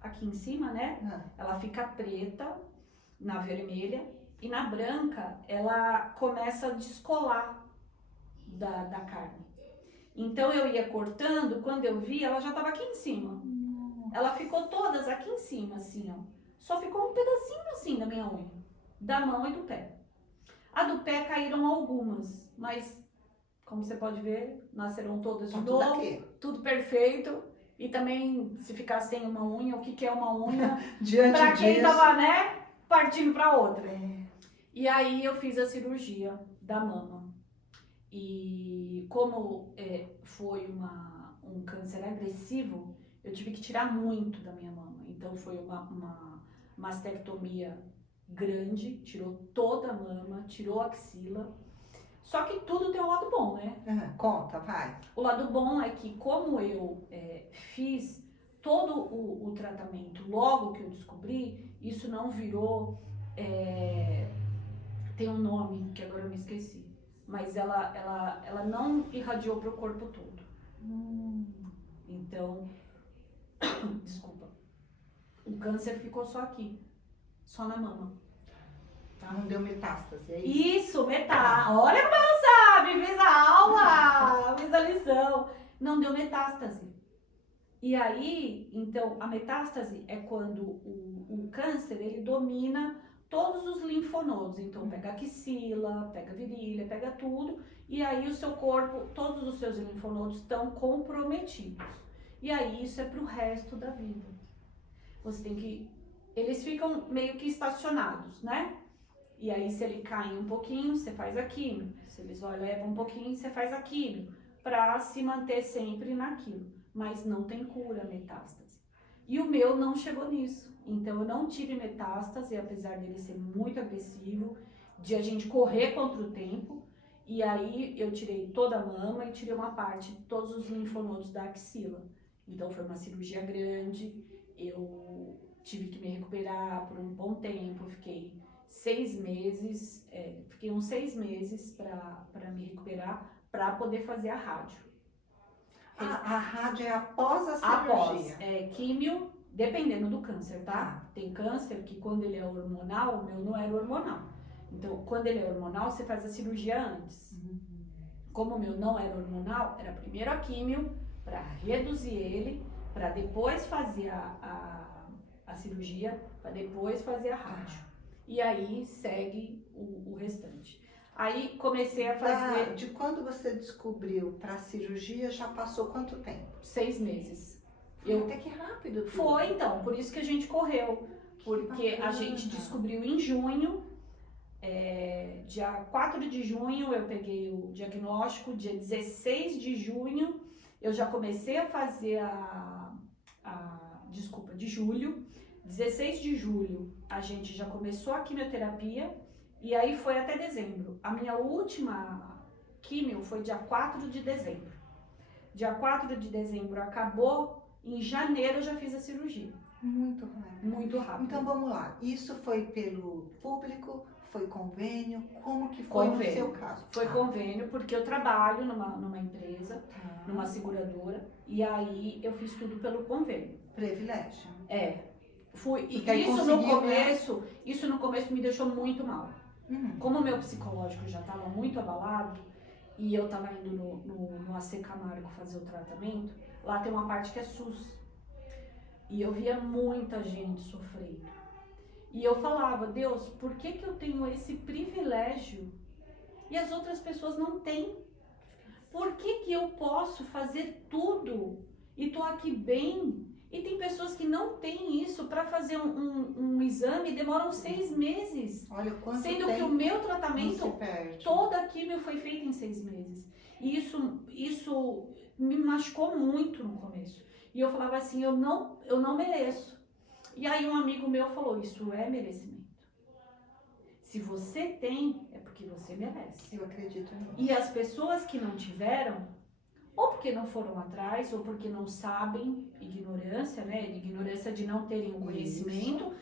aqui em cima, né? Ela fica preta na vermelha e na branca ela começa a descolar da carne. Então eu ia cortando, quando eu vi, ela já estava aqui em cima. Ela ficou todas aqui em cima, assim, ó. Só ficou um pedacinho assim da minha unha, da mão e do pé. A do pé caíram algumas, mas como você pode ver, nasceram todas de novo, tudo perfeito. E também, se ficar sem uma unha, o que é uma unha? Pra quem tava, né, partindo pra outra. E aí eu fiz a cirurgia da mama. E como foi um câncer agressivo, eu tive que tirar muito da minha mama. Então foi uma mastectomia grande, tirou toda a mama, tirou a axila. Só que tudo tem um lado bom, né? Conta, vai. O lado bom é que como eu fiz todo o tratamento logo que eu descobri, isso não virou... tem um nome que agora eu me esqueci. Mas ela não irradiou para o corpo todo. Então, desculpa. O câncer ficou só aqui, só na mama. Tá? Não deu metástase, é isso? Isso, metástase. Olha como ela sabe, fiz a aula, fiz a lição. Não deu metástase. E aí, então, a metástase é quando o câncer, ele domina todos os linfonodos. Então, pega a axila, pega a virilha, pega tudo. E aí, o seu corpo, todos os seus linfonodos estão comprometidos. E aí, isso é pro resto da vida. Você tem que... Eles ficam meio que estacionados, né? E aí, se ele cai um pouquinho, você faz a químio. Se eles elevam um pouquinho, você faz a químio. Pra se manter sempre naquilo. Mas não tem cura a metástase. E o meu não chegou nisso. Então, eu não tive metástase, apesar dele ser muito agressivo, de a gente correr contra o tempo. E aí, eu tirei toda a mama e tirei uma parte de todos os linfonodos da axila. Então, foi uma cirurgia grande. Eu tive que me recuperar por um bom tempo. Fiquei 6 meses, fiquei uns 6 meses para me recuperar, para poder fazer a rádio. A rádio é após a cirurgia? Após, químio, dependendo do câncer, tá? Tem câncer que quando ele é hormonal, o meu não era hormonal. Então, quando ele é hormonal, você faz a cirurgia antes. Como o meu não era hormonal, era primeiro a químio, para reduzir ele, para depois fazer a cirurgia, para depois fazer a rádio. E aí segue o restante. Aí comecei a fazer... De quando você descobriu para a cirurgia, já passou quanto tempo? 6 meses. Até que rápido. Tudo. Foi, então, por isso que a gente correu. Porque a gente descobriu em junho, dia 4 de junho eu peguei o diagnóstico, dia 16 de junho eu já comecei a fazer de julho. 16 de julho a gente já começou a quimioterapia e aí foi até dezembro. A minha última quimio foi dia 4 de dezembro. Dia 4 de dezembro acabou, em janeiro eu já fiz a cirurgia. Muito rápido. Muito rápido. Então vamos lá, isso foi pelo público, foi convênio, como que foi no seu caso? Foi convênio, porque eu trabalho numa empresa, numa seguradora, e aí eu fiz tudo pelo convênio. Privilégio. Isso no começo me deixou muito mal. Como o meu psicológico já estava muito abalado, e eu estava indo no AC Camargo fazer o tratamento, lá tem uma parte que é SUS. E eu via muita gente sofrendo. E eu falava, Deus, por que eu tenho esse privilégio e as outras pessoas não têm? Por que eu posso fazer tudo e tô aqui bem? E tem pessoas que não têm isso para fazer um exame e demoram 6 meses. Olha o quanto Sendo tempo que o meu não se tratamento, perde. toda a quimio foi feita em 6 meses. E isso me machucou muito no começo. E eu falava assim, eu não mereço. E aí um amigo meu falou, isso é merecimento. Se você tem, é porque você merece. Eu acredito nisso. E as pessoas que não tiveram, ou porque não foram atrás, ou porque não sabem, ignorância, né? Ignorância de não terem o conhecimento,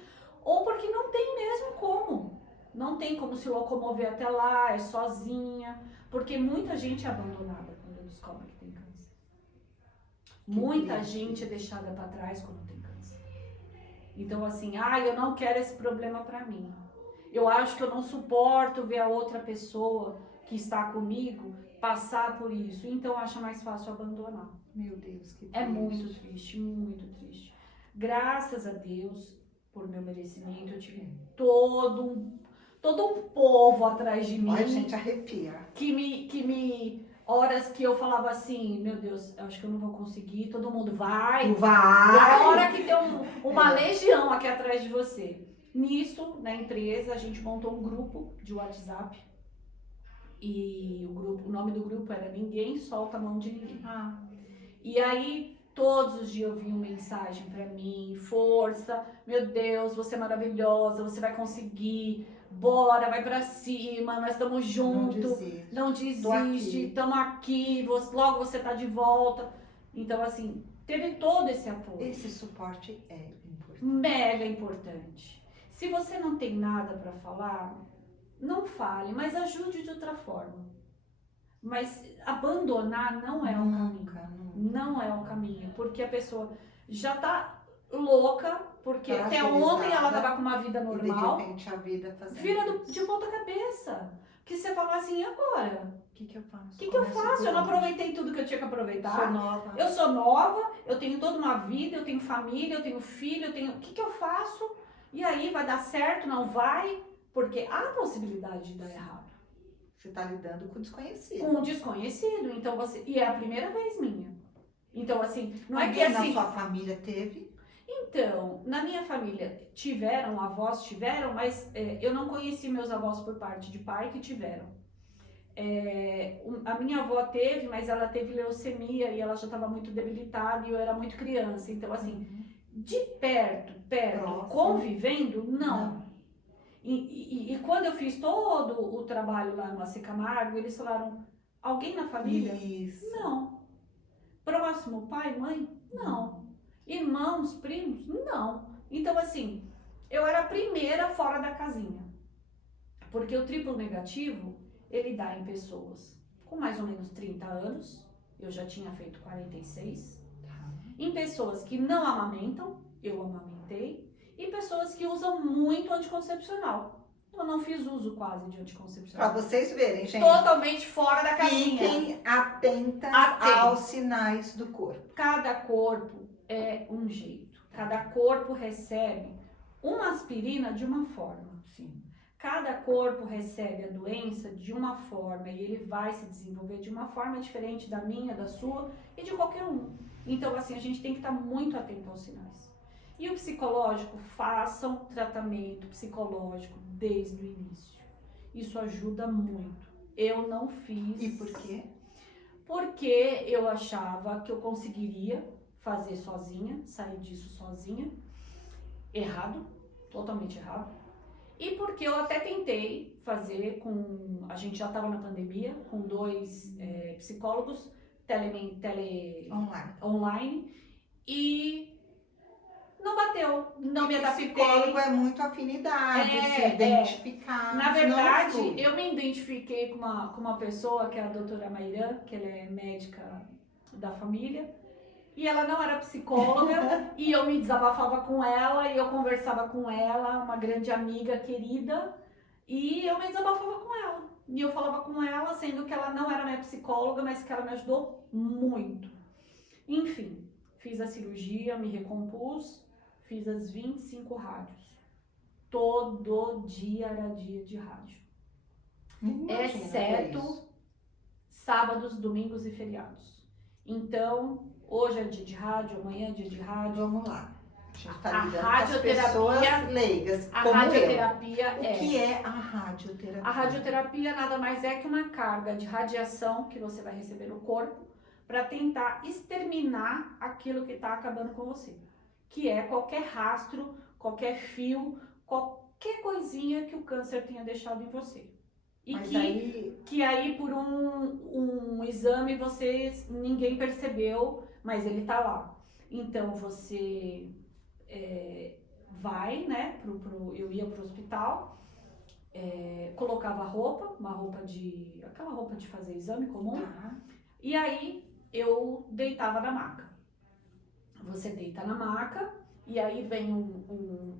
ou porque não tem mesmo como. Não tem como se locomover até lá, é sozinha. Porque muita gente é abandonada quando descobre que tem câncer. Muita triste. gente é deixada para trás quando tem câncer. Então assim, eu não quero esse problema para mim. Eu acho que eu não suporto ver a outra pessoa que está comigo passar por isso. Então acha mais fácil abandonar. Meu Deus, que triste. É muito triste, muito triste. Graças a Deus, por meu merecimento, eu tive todo um povo atrás de mim. Olha, gente, arrepia. Que me horas que eu falava assim, meu Deus, eu acho que eu não vou conseguir, todo mundo vai. E a hora que tem uma legião aqui atrás de você. Nisso, na empresa, a gente montou um grupo de WhatsApp. E o nome do grupo era Ninguém Solta a Mão de Ninguém. E aí, todos os dias eu vinha uma mensagem pra mim, força, meu Deus, você é maravilhosa, você vai conseguir, bora, vai pra cima, nós estamos juntos, não desiste, estamos aqui, logo você tá de volta. Então, assim, teve todo esse apoio. Esse suporte é importante. Mega importante. Se você não tem nada pra falar, não fale, mas ajude de outra forma. Mas abandonar não é o caminho. Não é o caminho, porque a pessoa já tá louca, porque até ontem ela tava com uma vida normal. E de repente a vida vira de ponta cabeça. Que você fala assim, e agora? O que eu faço? O que eu faço? Eu não aproveitei tudo que eu tinha que aproveitar. Sou nova. Eu sou nova, eu tenho toda uma vida, eu tenho família, eu tenho filho, eu tenho... O que eu faço? E aí, vai dar certo? Não vai? Porque há a possibilidade de dar errado. Você tá lidando com o desconhecido. Com o desconhecido, então você... E é a primeira vez minha. Então, assim, não é que Alguém assim... na sua família teve? Então, na minha família avós tiveram, mas eu não conheci meus avós por parte de pai que tiveram. A minha avó teve, mas ela teve leucemia e ela já estava muito debilitada e eu era muito criança. Então, assim, de perto, Próximo. convivendo, não. E quando eu fiz todo o trabalho lá no AC Camargo, eles falaram, alguém na família? Isso. Não. Próximo, pai, mãe? Não. Irmãos, primos? Não. Então, assim, eu era a primeira fora da casinha. Porque o triplo negativo, ele dá em pessoas com mais ou menos 30 anos, eu já tinha feito 46, em pessoas que não amamentam, eu amamentei, e pessoas que usam muito anticoncepcional. Eu não fiz uso quase de anticoncepcional. Pra vocês verem, gente. Totalmente fora da casinha. Fiquem atentas aos sinais do corpo. Cada corpo é um jeito. Cada corpo recebe uma aspirina de uma forma. Sim. Cada corpo recebe a doença de uma forma e ele vai se desenvolver de uma forma diferente da minha, da sua e de qualquer um. Então, assim, a gente tem que estar muito atento aos sinais. E o psicológico, façam tratamento psicológico desde o início. Isso ajuda muito. Eu não fiz. E por quê? Porque eu achava que eu conseguiria fazer sozinha, sair disso sozinha. Errado, totalmente errado. E porque eu até tentei fazer com... A gente já estava na pandemia, com 2 psicólogos online. E não bateu, não me adaptei. Psicólogo é muito afinidade, se identificar. Na verdade, eu me identifiquei com uma pessoa, que é a doutora Mairã, que ela é médica da família. E ela não era psicóloga, e eu me desabafava com ela, e eu conversava com ela, uma grande amiga querida, e eu me desabafava com ela. E eu falava com ela, sendo que ela não era minha psicóloga, mas que ela me ajudou muito. Enfim, fiz a cirurgia, me recompus, fiz as 25 rádios. Todo dia era dia de rádio. Exceto sábados, domingos e feriados. Então, hoje é dia de rádio, amanhã é dia de rádio. Vamos lá. A gente tá A lidando com as radioterapia- pessoas leigas, A como eu. radioterapia O que é a radioterapia? A radioterapia nada mais é que uma carga de radiação que você vai receber no corpo para tentar exterminar aquilo que está acabando com você. Que é qualquer rastro, qualquer fio, qualquer coisinha que o câncer tenha deixado em você. E Mas que aí por um exame ninguém percebeu, mas ele tá lá. Então você vai, né, eu ia pro hospital, colocava aquela roupa de fazer exame comum, Tá. e aí eu deitava na maca. Você deita na maca, e aí vem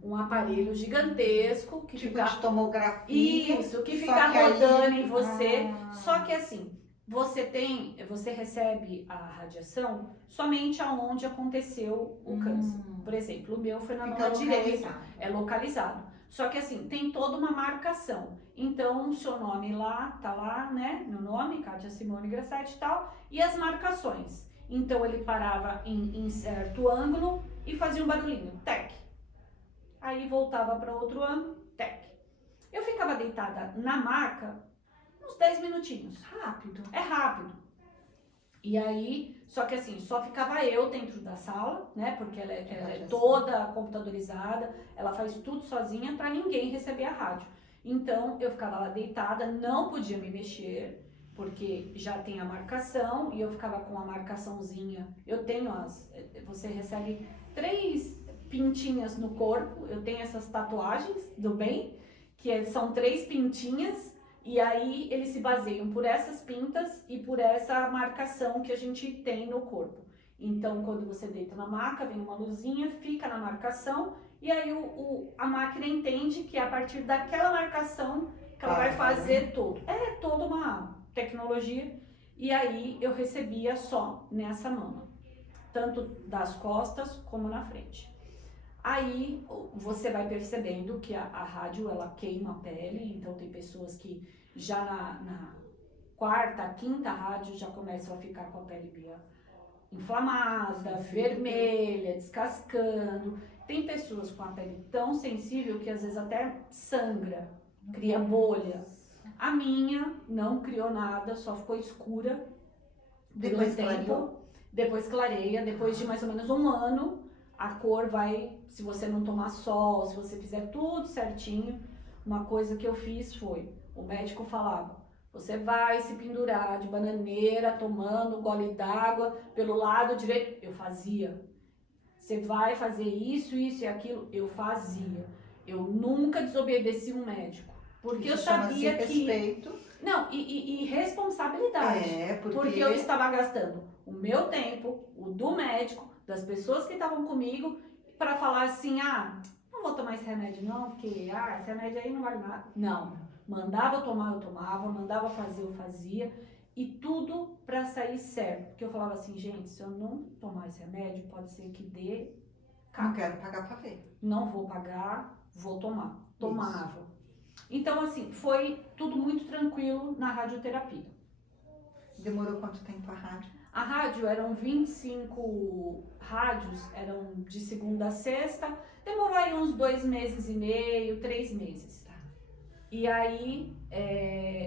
um aparelho gigantesco que Tipo fica... de tomografia. Isso, que só fica que aí- rodando em você. Ah. Só que assim, você recebe a radiação somente aonde aconteceu o câncer. Por exemplo, o meu foi na Fica mão direita, localizado. é localizado. Só que assim, tem toda uma marcação. Então, o seu nome lá, tá lá, né? Meu nome, Kátia Simone Grassetti e tal, e as marcações. Então, ele parava em certo ângulo e fazia um barulhinho, tec. Aí voltava para outro ângulo, tec. Eu ficava deitada na maca uns 10 minutinhos. Rápido. É rápido. E aí, só que assim, só ficava eu dentro da sala, né? Porque ela é toda computadorizada, ela faz tudo sozinha para ninguém receber a rádio. Então, eu ficava lá deitada, não podia me mexer, porque já tem a marcação, e eu ficava com a marcaçãozinha. Eu tenho você recebe 3 pintinhas no corpo, eu tenho essas tatuagens do bem, que são 3 pintinhas, e aí eles se baseiam por essas pintas e por essa marcação que a gente tem no corpo. Então, quando você deita na maca, vem uma luzinha, fica na marcação, e aí a máquina entende que é a partir daquela marcação que ela vai fazer tudo. É toda uma tecnologia, e aí eu recebia só nessa mama, tanto das costas como na frente. Aí você vai percebendo que a rádio, ela queima a pele, então tem pessoas que já na 4ª, 5ª rádio já começam a ficar com a pele meio inflamada, vermelha, descascando. Tem pessoas com a pele tão sensível que às vezes até sangra, cria bolha. A minha não criou nada, só ficou escura por um tempo. Depois clareia, depois de mais ou menos um ano, a cor vai, se você não tomar sol, se você fizer tudo certinho. Uma coisa que eu fiz foi, o médico falava, você vai se pendurar de bananeira, tomando um gole d'água pelo lado direito. Eu fazia. Você vai fazer isso, isso e aquilo. Eu fazia. Eu nunca desobedeci um médico. Porque eu sabia que... respeito. Não, e responsabilidade. Porque eu estava gastando o meu tempo, o do médico, das pessoas que estavam comigo, para falar assim, não vou tomar esse remédio não, porque esse remédio aí não vale nada. Não, mandava eu tomar, eu tomava, mandava fazer, eu fazia, e tudo para sair certo. Porque eu falava assim, gente, se eu não tomar esse remédio, pode ser que dê... Não quero pagar para ver. Não vou pagar, vou tomar. Tomava. Isso. Então, assim, foi tudo muito tranquilo na radioterapia. Demorou quanto tempo a rádio? A rádio eram 25 rádios, eram de segunda a sexta, demorou aí uns 2 meses e meio, 3 meses. Tá? E aí,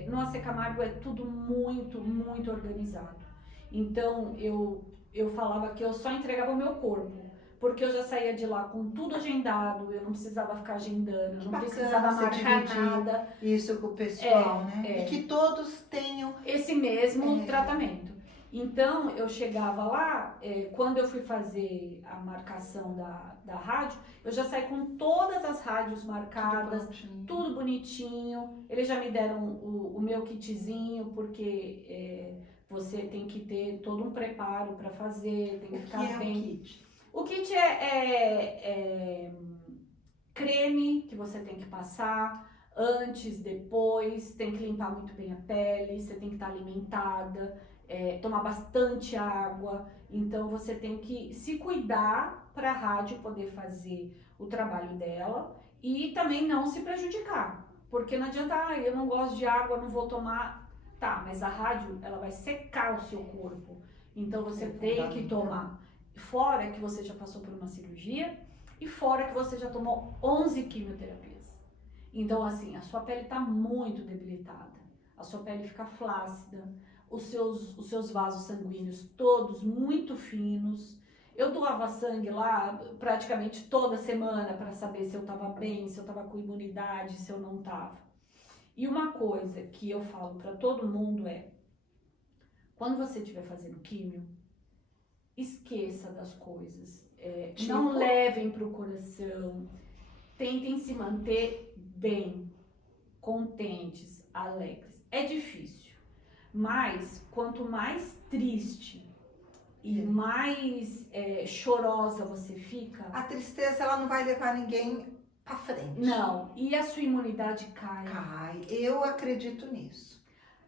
no AC Camargo é tudo muito, muito organizado. Então, eu falava que eu só entregava o meu corpo, porque eu já saía de lá com tudo agendado, eu não precisava ficar agendando, eu não precisava marcar nada. Isso com o pessoal, né? E que todos tenham esse mesmo tratamento. Então, eu chegava lá, quando eu fui fazer a marcação da rádio, eu já saí com todas as rádios marcadas, tudo bonitinho. Eles já me deram o meu kitzinho, porque você tem que ter todo um preparo para fazer, tem que ficar bem. O kit? O kit é creme que você tem que passar antes, depois, tem que limpar muito bem a pele, você tem que estar alimentada, tomar bastante água. Então você tem que se cuidar para a rádio poder fazer o trabalho dela e também não se prejudicar. Porque não adianta, eu não gosto de água, não vou tomar. Tá, mas a rádio, ela vai secar o seu corpo. Então você É tem que fundamental. tomar. Fora que você já passou por uma cirurgia e fora que você já tomou 11 quimioterapias. Então, assim, a sua pele está muito debilitada. A sua pele fica flácida, os seus vasos sanguíneos todos muito finos. Eu doava sangue lá praticamente toda semana para saber se eu estava bem, se eu estava com imunidade, se eu não estava. E uma coisa que eu falo para todo mundo é, quando você estiver fazendo químio, esqueça das coisas. Tipo? Não levem para o coração. Tentem se manter bem, contentes, alegres. É difícil, mas quanto mais triste e mais chorosa você fica, A tristeza, ela não vai levar ninguém pra frente. não, e a sua imunidade cai. Cai. Eu acredito nisso.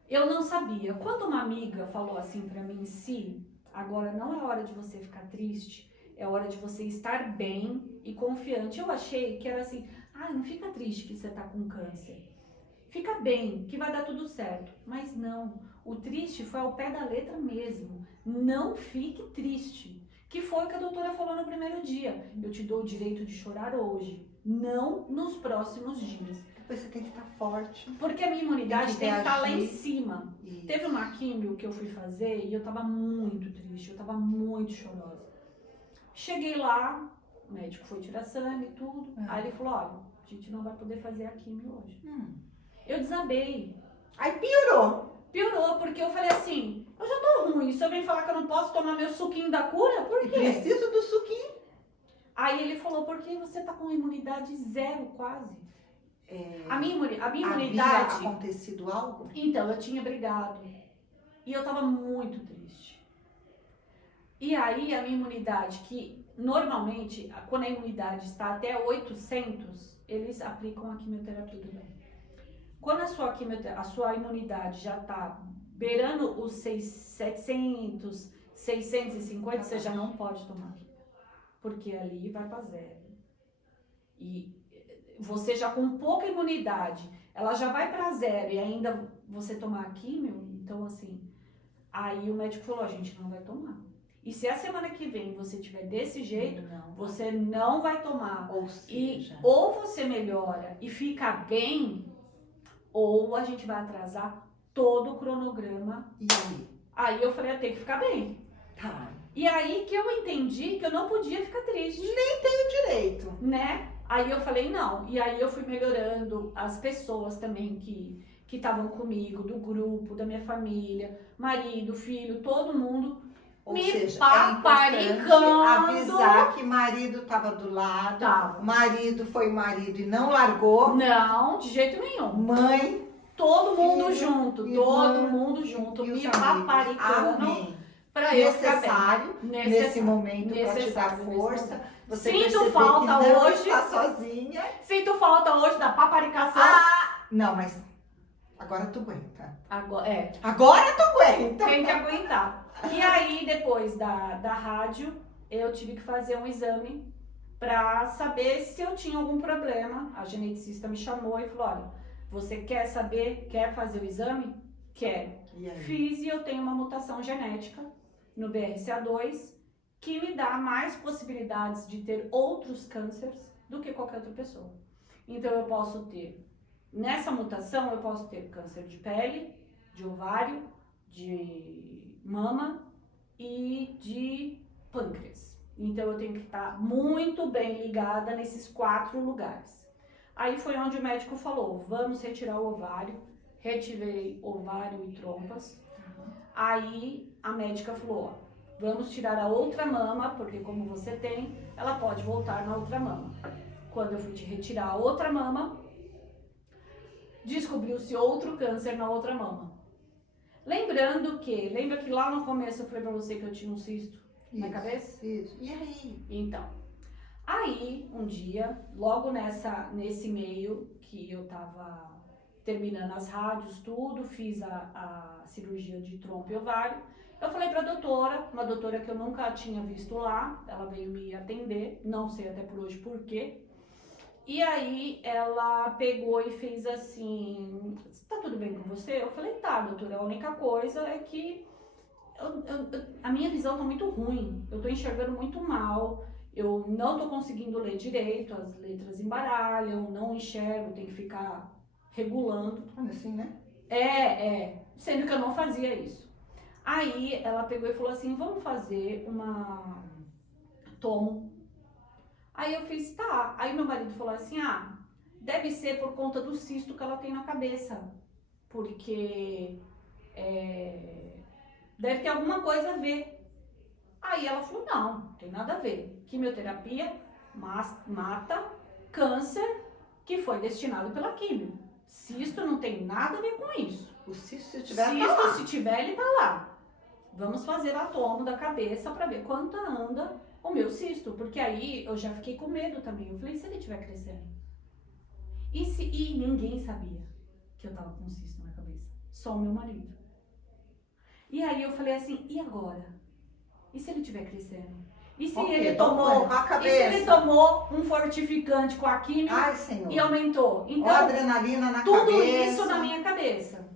Eu não sabia. Quando uma amiga falou assim pra mim, sim, agora não é hora de você ficar triste, é hora de você estar bem e confiante. Eu achei que era assim, não fica triste que você tá com câncer. Fica bem, que vai dar tudo certo. Mas não, o triste foi ao pé da letra mesmo. Não fique triste. Que foi o que a doutora falou no primeiro dia. Eu te dou o direito de chorar hoje, não nos próximos dias. Depois você tem que estar forte. Porque a minha imunidade tem que estar lá em reagir. cima. Isso. Teve uma químio que eu fui fazer e eu tava muito triste, eu tava muito chorosa. Cheguei lá, o médico foi tirar sangue e tudo. Aí ele falou, olha, a gente não vai poder fazer a químio hoje. Eu desabei. Aí piorou. Piorou, porque eu falei assim, eu já tô ruim, se eu vem falar que eu não posso tomar meu suquinho da cura, por quê? Preciso do suquinho. Aí ele falou, porque você tá com imunidade zero quase. A minha Havia imunidade... acontecido algo? Então, eu tinha brigado. E eu tava muito triste. E aí, a minha imunidade, que normalmente, quando a imunidade está até 800, eles aplicam a quimioterapia também. Quando a sua imunidade já tá beirando os 700, 650, você já não pode tomar quimio. Porque ali vai pra zero. E você já com pouca imunidade, ela já vai pra zero e ainda você tomar químio, então assim, aí o médico falou, a gente não vai tomar. E se a semana que vem você tiver desse jeito, Não. você não vai tomar. Ou E seja, ou você melhora e fica bem, ou a gente vai atrasar todo o cronograma. e aí? Aí eu falei, eu tenho que ficar bem. Tá. E aí que eu entendi que eu não podia ficar triste. Direito. Né? Aí eu falei, não. E aí eu fui melhorando as pessoas também que estavam comigo, do grupo, da minha família, marido, filho, todo mundo Ou me seja, paparicando. avisar que marido estava do lado. Tava. Marido foi marido e não largou. Não, de jeito nenhum. Mãe Todo mundo filho, junto, irmã, todo mundo junto, e os me amigos. paparicando Amém. pra eu ficar Necessário bem. nesse momento para te dar Necessário nesse força. momento. Você Sinto perceber falta que não hoje. está sozinha. Sinto falta hoje da paparicação. Não, mas agora tu aguenta. Agora, Agora tu aguenta. tem que aguentar. E aí, depois da rádio, eu tive que fazer um exame pra saber se eu tinha algum problema. A geneticista me chamou e falou, olha, você quer saber, quer fazer o exame? Quero. E aí? Fiz e eu tenho uma mutação genética no BRCA2 que me dá mais possibilidades de ter outros cânceres do que qualquer outra pessoa. Então eu posso ter, nessa mutação, eu posso ter câncer de pele, de ovário, de mama e de pâncreas. Então eu tenho que estar muito bem ligada nesses 4 lugares. Aí foi onde o médico falou, vamos retirar o ovário. Retirei ovário e trompas. Aí a médica falou, ó, vamos tirar a outra mama, porque como você tem, ela pode voltar na outra mama. Quando eu fui te retirar a outra mama, descobriu-se outro câncer na outra mama. Lembra que lá no começo eu falei pra você que eu tinha um cisto na cabeça? Isso. E aí? Então, aí um dia, logo nesse meio que eu tava terminando as rádios, tudo, fiz a cirurgia de trompa e ovário, eu falei pra doutora, uma doutora que eu nunca tinha visto lá, ela veio me atender, não sei até por hoje por quê. E aí ela pegou e fez assim, tá tudo bem com você? Eu falei, tá, doutora, a única coisa é que a minha visão tá muito ruim, eu tô enxergando muito mal, eu não tô conseguindo ler direito, as letras embaralham, não enxergo, tem que ficar regulando. Assim, né? Sendo que eu não fazia isso. Aí ela pegou e falou assim, vamos fazer uma tomo. Aí eu fiz, tá. Aí meu marido falou assim, deve ser por conta do cisto que ela tem na cabeça, porque deve ter alguma coisa a ver. Aí ela falou, não tem nada a ver. Quimioterapia mata câncer que foi destinado pela quimio. Cisto não tem nada a ver com isso. O cisto, se tiver, Se tiver, ele tá lá. Vamos fazer a tomo da cabeça pra ver quanto anda o meu cisto. Porque aí eu já fiquei com medo também. Eu falei, e se ele estiver crescendo? E ninguém sabia que eu tava com um cisto na cabeça. Só o meu marido. E aí eu falei assim, e agora? E se ele estiver crescendo? E se ele tomou um fortificante com a química e aumentou? Então, adrenalina na tudo cabeça. isso na minha cabeça.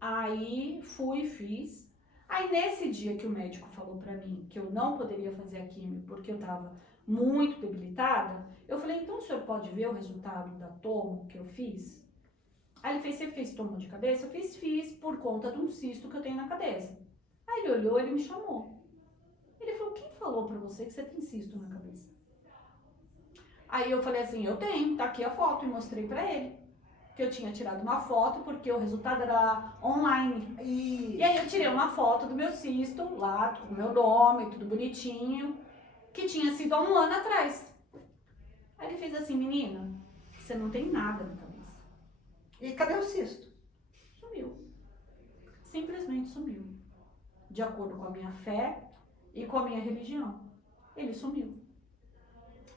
Aí fui, fiz. Aí nesse dia que o médico falou pra mim que eu não poderia fazer a química porque eu tava muito debilitada, eu falei, então o senhor pode ver o resultado da tomo que eu fiz? Aí ele fez, você fez tomo de cabeça? Eu fiz por conta de um cisto que eu tenho na cabeça. Aí ele olhou, ele me chamou. Ele falou, quem falou pra você que você tem cisto na cabeça? Aí eu falei assim, eu tenho, tá aqui a foto, e mostrei pra ele. Que eu tinha tirado uma foto, porque o resultado era online. E aí eu tirei uma foto do meu cisto, lá, com o meu nome, tudo bonitinho, que tinha sido há 1 ano atrás. Aí ele fez assim, menina, você não tem nada na cabeça. E cadê o cisto? Sumiu. Simplesmente sumiu. De acordo com a minha fé e com a minha religião. Ele sumiu.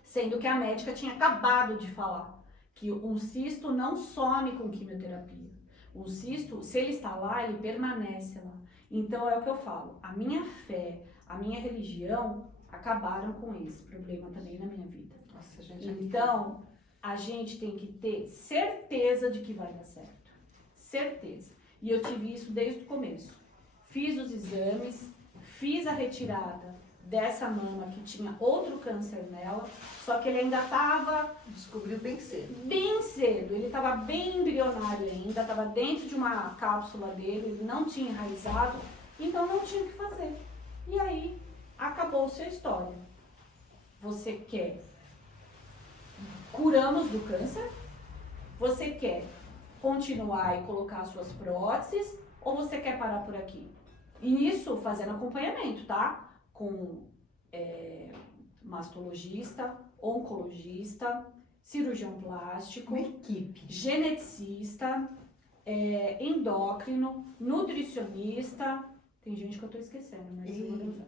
Sendo que a médica tinha acabado de falar que um cisto não some com quimioterapia. O cisto, se ele está lá, ele permanece lá. Então é o que eu falo, a minha fé, a minha religião acabaram com esse problema também na minha vida. Nossa, gente. Então, a gente tem que ter certeza de que vai dar certo. Certeza. E eu tive isso desde o começo. Fiz os exames, fiz a retirada dessa mama que tinha outro câncer nela, só que ele ainda estava... Descobriu bem cedo. Bem cedo, ele estava bem embrionário ainda, estava dentro de uma cápsula dele, ele não tinha enraizado, então não tinha o que fazer. E aí, acabou-se a história. Você quer curamos do câncer? Você quer continuar e colocar suas próteses? Ou você quer parar por aqui? E isso fazendo acompanhamento, tá? Com mastologista, oncologista, cirurgião plástico, uma equipe, geneticista, endócrino, nutricionista. Tem gente que eu tô esquecendo, mas eu vou lembrar.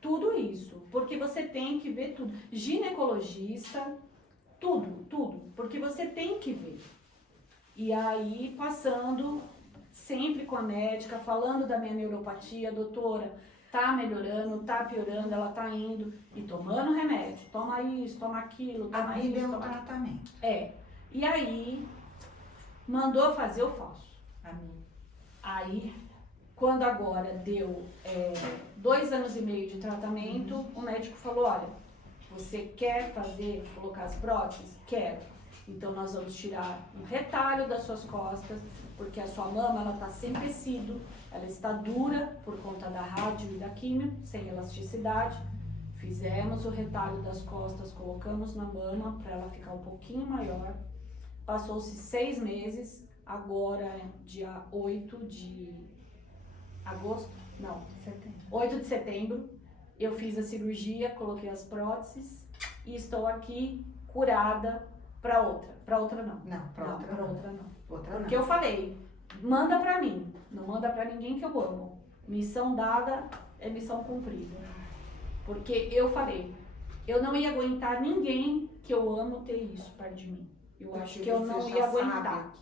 Tudo isso, porque você tem que ver tudo. Ginecologista, tudo, porque você tem que ver. E aí, passando sempre com a médica, falando da minha neuropatia, doutora, tá melhorando, tá piorando, ela tá indo e tomando remédio, toma isso, toma aquilo, toma a vida isso, é um toma tratamento. E aí, mandou fazer, eu faço. Amém. Aí, quando agora deu 2 anos e meio de tratamento, o médico falou, olha, você quer colocar as próteses? Quero. Então nós vamos tirar um retalho das suas costas, porque a sua mama ela está sem tecido, ela está dura por conta da rádio e da químio, sem elasticidade. Fizemos o retalho das costas, colocamos na mama para ela ficar um pouquinho maior. Passou-se 6 meses, agora dia 8 de agosto, não, 8 de setembro, eu fiz a cirurgia, coloquei as próteses e estou aqui curada para outra. Para outra não. Para outra não. Porque eu falei, manda para mim, não manda para ninguém que eu amo. Missão dada é missão cumprida. Porque eu falei, eu não ia aguentar ninguém que eu amo ter isso perto de mim. Eu acho que eu não ia aguentar.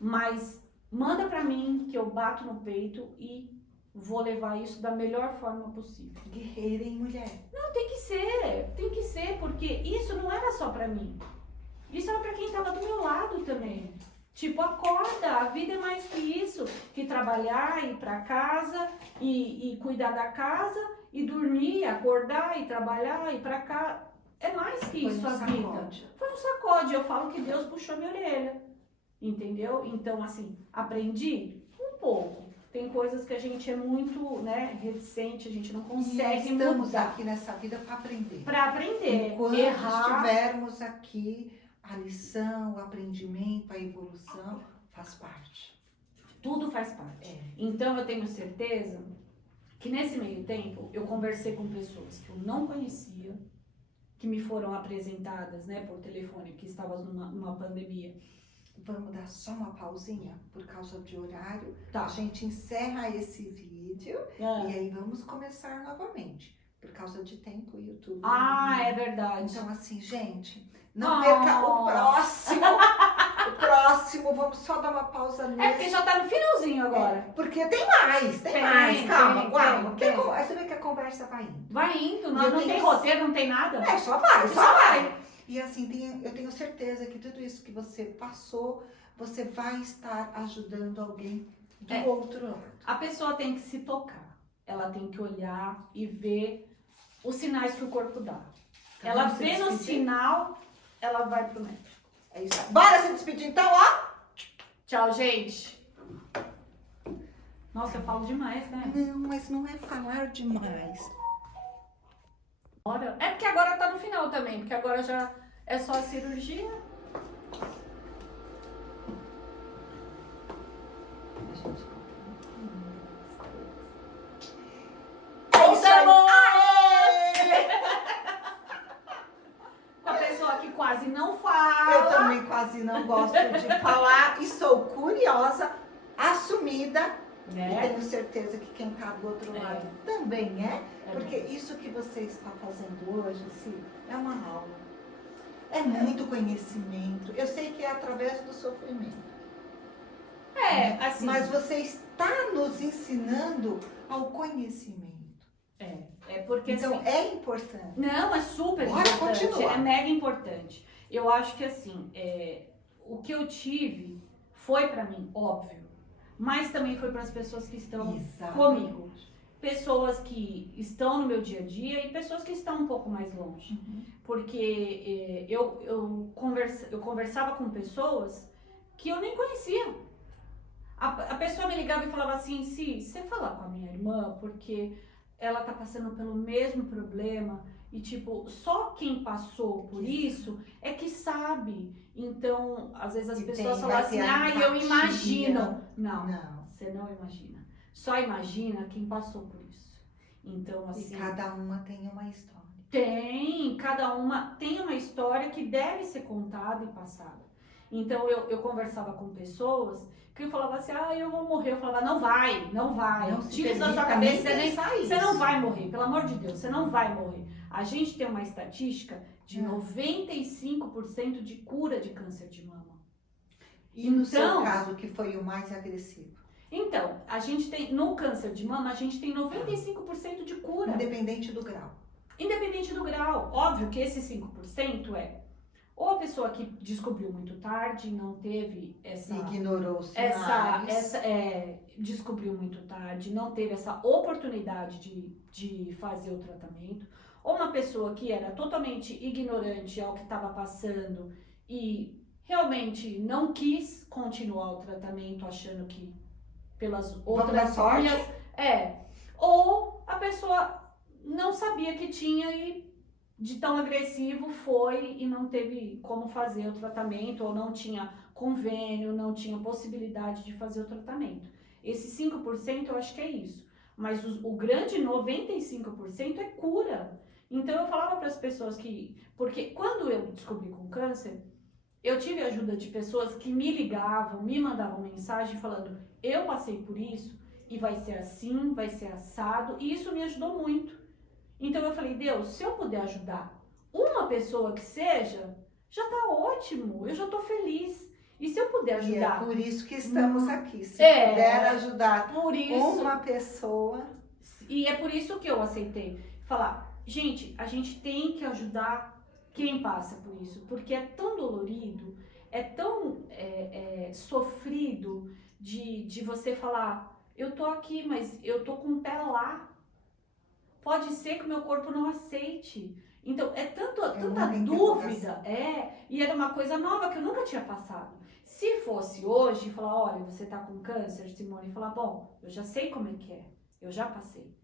Mas manda para mim que eu bato no peito e vou levar isso da melhor forma possível. Guerreira, hein, mulher? Não, tem que ser, porque isso não era só pra mim. Isso era pra quem tava do meu lado também. Tipo, acorda, a vida é mais que isso. Que trabalha trabalhar, ir para casa e cuidar da casa e dormir, acordar e trabalhar, ir para casa. É mais que isso a vida. Foi um sacode. Eu falo que Deus puxou minha orelha. Entendeu? Então, assim, aprendi um pouco. Tem coisas que a gente é muito, né, reticente, a gente não consegue mudar. Estamos aqui nessa vida para aprender. Para aprender. Enquanto errar. estivermos aqui, a lição, o aprendimento, a evolução faz parte. Tudo faz parte. Então, eu tenho certeza que nesse meio tempo, eu conversei com pessoas que eu não conhecia, que me foram apresentadas, né, por telefone, que estávamos numa pandemia. Vamos dar só uma pausinha por causa de horário. Tá. A gente encerra esse vídeo e aí vamos começar novamente. Por causa de tempo, o YouTube. É verdade. Então, assim, gente, não perca o próximo. O próximo, vamos só dar uma pausa nesse. Porque já tá no finalzinho agora. Porque tem mais. Calma. Tem. Você vê que a conversa vai indo. Vai indo, não tem roteiro, não tem nada. Só vai. E assim, eu tenho certeza que tudo isso que você passou, você vai estar ajudando alguém do outro lado. A pessoa tem que se tocar. Ela tem que olhar e ver os sinais que o corpo dá. Ela vê no sinal, ela vai pro médico. É isso. Bora se despedir então, ó. Tchau, gente. Nossa, eu falo demais, né? Não, mas não é falar demais. É porque agora tá no final também, porque agora já é só a cirurgia. Voltamos! Com a pessoa que quase não fala. Eu também quase não gosto de falar e sou curiosa, assumida. E tenho certeza que quem está do outro lado também porque isso que você está fazendo hoje, assim, é uma aula. É muito conhecimento. Eu sei que é através do sofrimento. Assim. Mas você está nos ensinando ao conhecimento. Porque então assim, é importante. Não, é super importante. É mega importante. Eu acho que assim, o que eu tive foi para mim, óbvio. Mas também foi para as pessoas que estão comigo. Pessoas que estão no meu dia a dia e pessoas que estão um pouco mais longe. Porque eu conversava com pessoas que eu nem conhecia. A pessoa me ligava e falava assim, você falar com a minha irmã, porque ela tá passando pelo mesmo problema e tipo, só quem passou por isso é que sabe. Então, às vezes as pessoas falam assim, eu imagino. Não, você não imagina. Só imagina quem passou por isso. Então, assim... E cada uma tem uma história. Cada uma tem uma história que deve ser contada e passada. Então, eu conversava com pessoas que eu falava assim, eu vou morrer. Eu falava, não vai. Tira isso da sua cabeça, você não vai morrer. Pelo amor de Deus, você não vai morrer. A gente tem uma estatística de 95% de cura de câncer de mama. E no seu caso, que foi o mais agressivo? Então, a gente tem, no câncer de mama, a gente tem 95% de cura. Independente do grau. Independente do grau. Óbvio que esse 5% ou a pessoa que descobriu muito tarde, não teve essa... Ignorou os sinais. Descobriu muito tarde, não teve essa oportunidade de fazer o tratamento. Ou uma pessoa que era totalmente ignorante ao que estava passando e realmente não quis continuar o tratamento achando que pelas outras vias... Ou a pessoa não sabia que tinha e de tão agressivo foi e não teve como fazer o tratamento, ou não tinha convênio, não tinha possibilidade de fazer o tratamento. Esse 5% eu acho que é isso. Mas o grande 95% é cura. Então eu falava para as pessoas que... Porque quando eu descobri com câncer, eu tive a ajuda de pessoas que me ligavam, me mandavam mensagem falando, eu passei por isso e vai ser assim, vai ser assado, e isso me ajudou muito. Então eu falei, Deus, se eu puder ajudar uma pessoa que seja, já tá ótimo, eu já tô feliz. E se eu puder ajudar... E é por isso que estamos aqui. Se puder ajudar uma pessoa... E é por isso que eu aceitei. Falar, gente, a gente tem que ajudar quem passa por isso. Porque é tão dolorido, é tão sofrido de você falar... eu tô aqui, mas eu tô com o pé lá. Pode ser que o meu corpo não aceite. Então, tanta dúvida, e era uma coisa nova que eu nunca tinha passado. Se fosse hoje, falar, olha, você tá com câncer, Simone, falar, bom, eu já sei como é que é, eu já passei.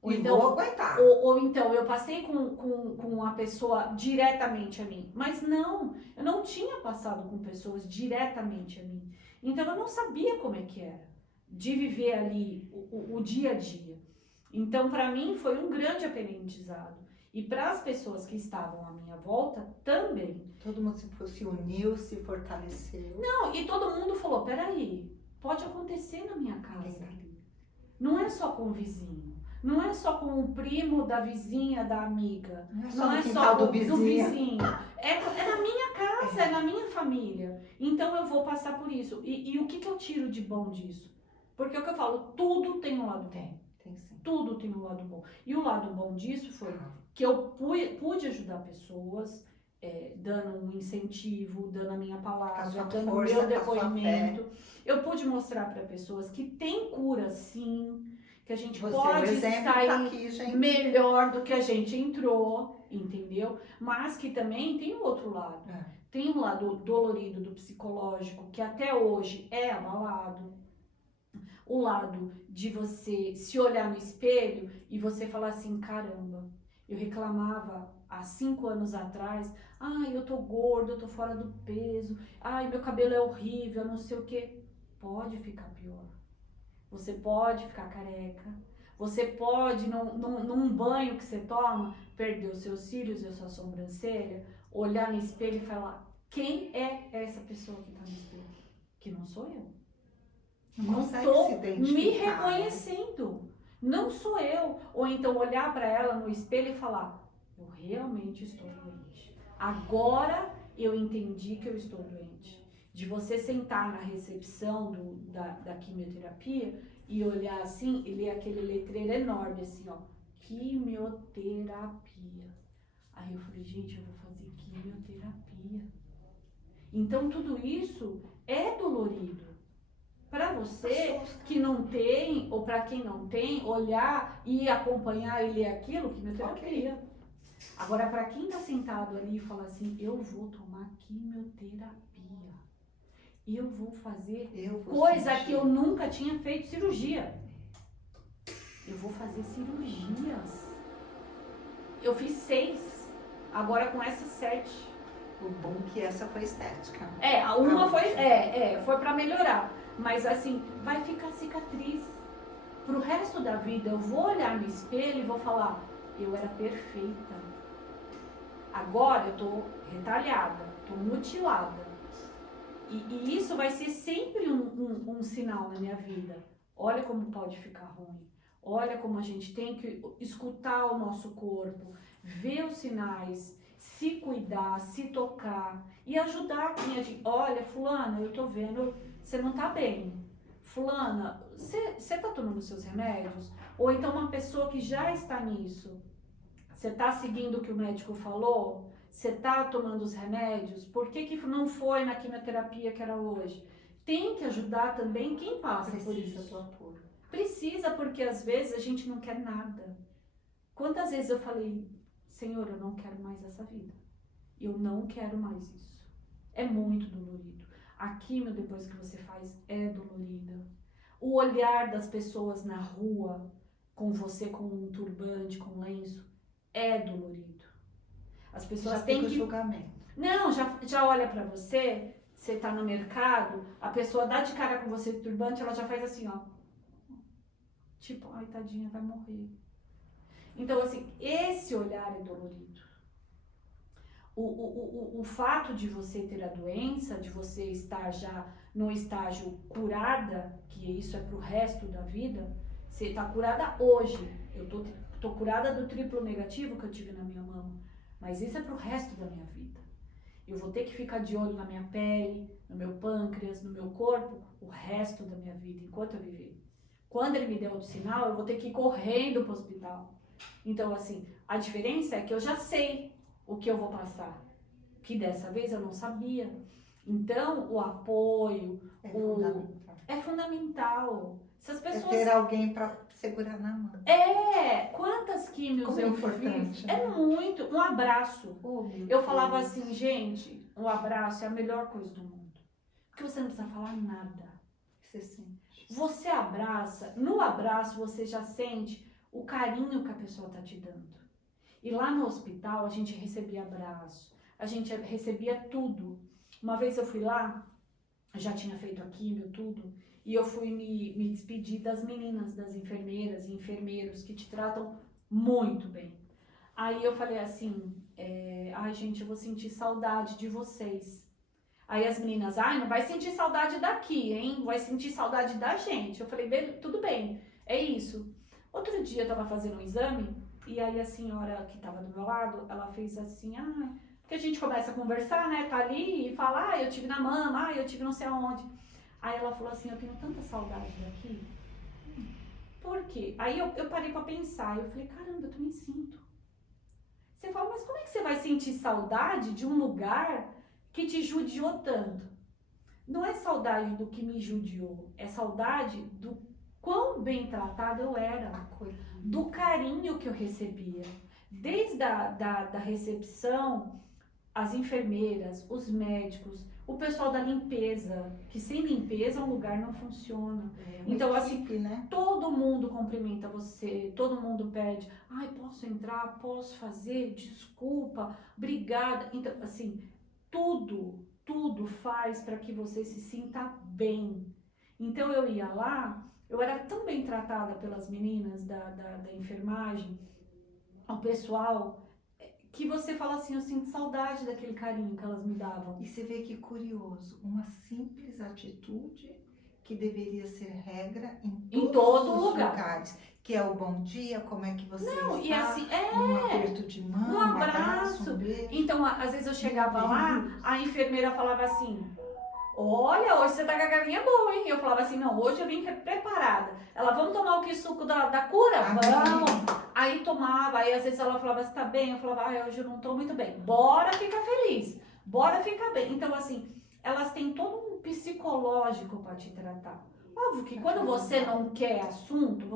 Ou então, vou aguentar. Ou então, eu passei com a pessoa diretamente a mim. Mas não, eu não tinha passado com pessoas diretamente a mim. Então, eu não sabia como é que era de viver ali o dia a dia. Então, para mim, foi um grande aprendizado. E para as pessoas que estavam à minha volta, também. Todo mundo se uniu, se fortaleceu. Não, e todo mundo falou, peraí, pode acontecer na minha casa. Não é só com o vizinho. Não é só com o primo da vizinha, da amiga. Não é só do vizinho. É na minha casa, é na minha família. Então, eu vou passar por isso. E o que eu tiro de bom disso? Porque é o que eu falo, tudo tem um lado bom. Tem sim. Tudo tem um lado bom. E o lado bom disso foi que eu pude ajudar pessoas, dando um incentivo, dando a minha palavra, dando o meu depoimento. Eu pude mostrar para pessoas que tem cura sim, que a gente pode sair melhor do que a gente entrou, entendeu? Mas que também tem o outro lado. Tem um lado dolorido do psicológico, que até hoje é abalado. O lado de você se olhar no espelho e você falar assim, caramba, eu reclamava há 5 anos atrás, ai, eu tô gordo, eu tô fora do peso, ai, meu cabelo é horrível, não sei o que. Pode ficar pior. Você pode ficar careca. Você pode, num banho que você toma, perder os seus cílios e a sua sobrancelha, olhar no espelho e falar, quem é essa pessoa que tá no espelho? Que não sou eu. Não estou me reconhecendo. Não sou eu. Ou então olhar para ela no espelho e falar, eu realmente estou doente. Agora eu entendi que eu estou doente. De você sentar na recepção da quimioterapia e olhar assim e ler aquele letreiro enorme assim, ó, quimioterapia. Aí eu falei, gente, eu vou fazer quimioterapia. Então tudo isso é dolorido. Para você que não tem, ou para quem não tem, olhar e acompanhar e ler aquilo, quimioterapia. Agora, para quem está sentado ali e fala assim, eu vou tomar quimioterapia, eu vou fazer coisa que eu nunca tinha feito, cirurgia. Eu vou fazer cirurgias. Eu fiz 6, agora com essas 7. O bom é que essa foi estética. Uma foi para melhorar. Mas assim, vai ficar cicatriz. Pro resto da vida, eu vou olhar no espelho e vou falar, eu era perfeita. Agora eu tô retalhada, tô mutilada. E isso vai ser sempre um sinal na minha vida. Olha como pode ficar ruim. Olha como a gente tem que escutar o nosso corpo, ver os sinais, se cuidar, se tocar e ajudar quem a gente... Olha, fulana, eu tô vendo, você não tá bem. Fulana, você tá tomando seus remédios? Ou então uma pessoa que já está nisso, você tá seguindo o que o médico falou? Você tá tomando os remédios? Por que não foi na quimioterapia que era hoje? Tem que ajudar também quem passa por isso. Do apoio. Precisa, porque às vezes a gente não quer nada. Quantas vezes eu falei, Senhor, eu não quero mais essa vida. Eu não quero mais isso. É muito dolorido. A quimio, depois que você faz, é dolorida. O olhar das pessoas na rua, com você com um turbante, com lenço, é dolorido. As pessoas têm que... julgamento. Não, já olha pra você, você tá no mercado, a pessoa dá de cara com você de turbante, ela já faz assim, ó. Tipo, ai, tadinha, vai morrer. Então, assim, esse olhar é dolorido. O fato de você ter a doença, de você estar já no estágio curada, que isso é pro resto da vida, você tá curada hoje. Eu tô curada do triplo negativo que eu tive na minha mama, mas isso é pro resto da minha vida. Eu vou ter que ficar de olho na minha pele, no meu pâncreas, no meu corpo, o resto da minha vida, enquanto eu viver. Quando ele me der outro sinal, eu vou ter que ir correndo pro hospital. Então, assim, a diferença é que eu já sei o que eu vou passar, que dessa vez eu não sabia. Então, o apoio, É fundamental. Se as É pessoas... ter alguém para segurar na mão. Quantas químios Como é eu importante, fiz? né? É muito. Um abraço. Oh, meu Eu falava Deus. assim, gente, um abraço é a melhor coisa do mundo. Porque você não precisa falar nada. Você sente. Você abraça, no abraço você já sente o carinho que a pessoa tá te dando. E lá no hospital a gente recebia abraço, a gente recebia tudo. Uma vez eu fui lá, já tinha feito a químio, tudo, e eu fui me despedir das meninas, das enfermeiras e enfermeiros que te tratam muito bem. Aí eu falei assim, ai gente, eu vou sentir saudade de vocês. Aí as meninas, não vai sentir saudade daqui, hein? Vai sentir saudade da gente. Eu falei, tudo bem, é isso. Outro dia eu tava fazendo um exame, e aí a senhora que tava do meu lado, ela fez assim, porque a gente começa a conversar, né? Tá ali e fala, eu tive na mama, eu tive não sei aonde. Aí ela falou assim, eu tenho tanta saudade daqui. Por quê? Aí eu parei pra pensar, eu falei, caramba, eu também sinto. Você fala, mas como é que você vai sentir saudade de um lugar que te judiou tanto? Não é saudade do que me judiou, é saudade do quão bem tratado eu era, do carinho que eu recebia. Desde da recepção, as enfermeiras, os médicos, o pessoal da limpeza, que sem limpeza um lugar não funciona. Então, assim, né? todo mundo cumprimenta você, todo mundo pede, posso entrar, posso fazer, desculpa, obrigada. Então, assim, tudo faz para que você se sinta bem. Então eu ia lá, eu era tão bem tratada pelas meninas da enfermagem, ao pessoal, que você fala assim, eu sinto saudade daquele carinho que elas me davam. E você vê que curioso, uma simples atitude que deveria ser regra em todo os lugar. lugares. Que é o bom dia, como é que você está, E assim, um aperto de mão, um abraço. Um beijo. Então, às vezes eu chegava lá, a enfermeira falava assim, olha, hoje você tá com a carinha boa, hein? Eu falava assim, não, hoje eu vim preparada. Ela, vamos tomar o que suco da cura? Vamos! Aí tomava, aí às vezes ela falava, você tá bem? Eu falava, hoje eu não tô muito bem. Bora ficar feliz, bora ficar bem. Então, assim, elas têm todo um psicológico para te tratar. Óbvio que quando você não quer assunto,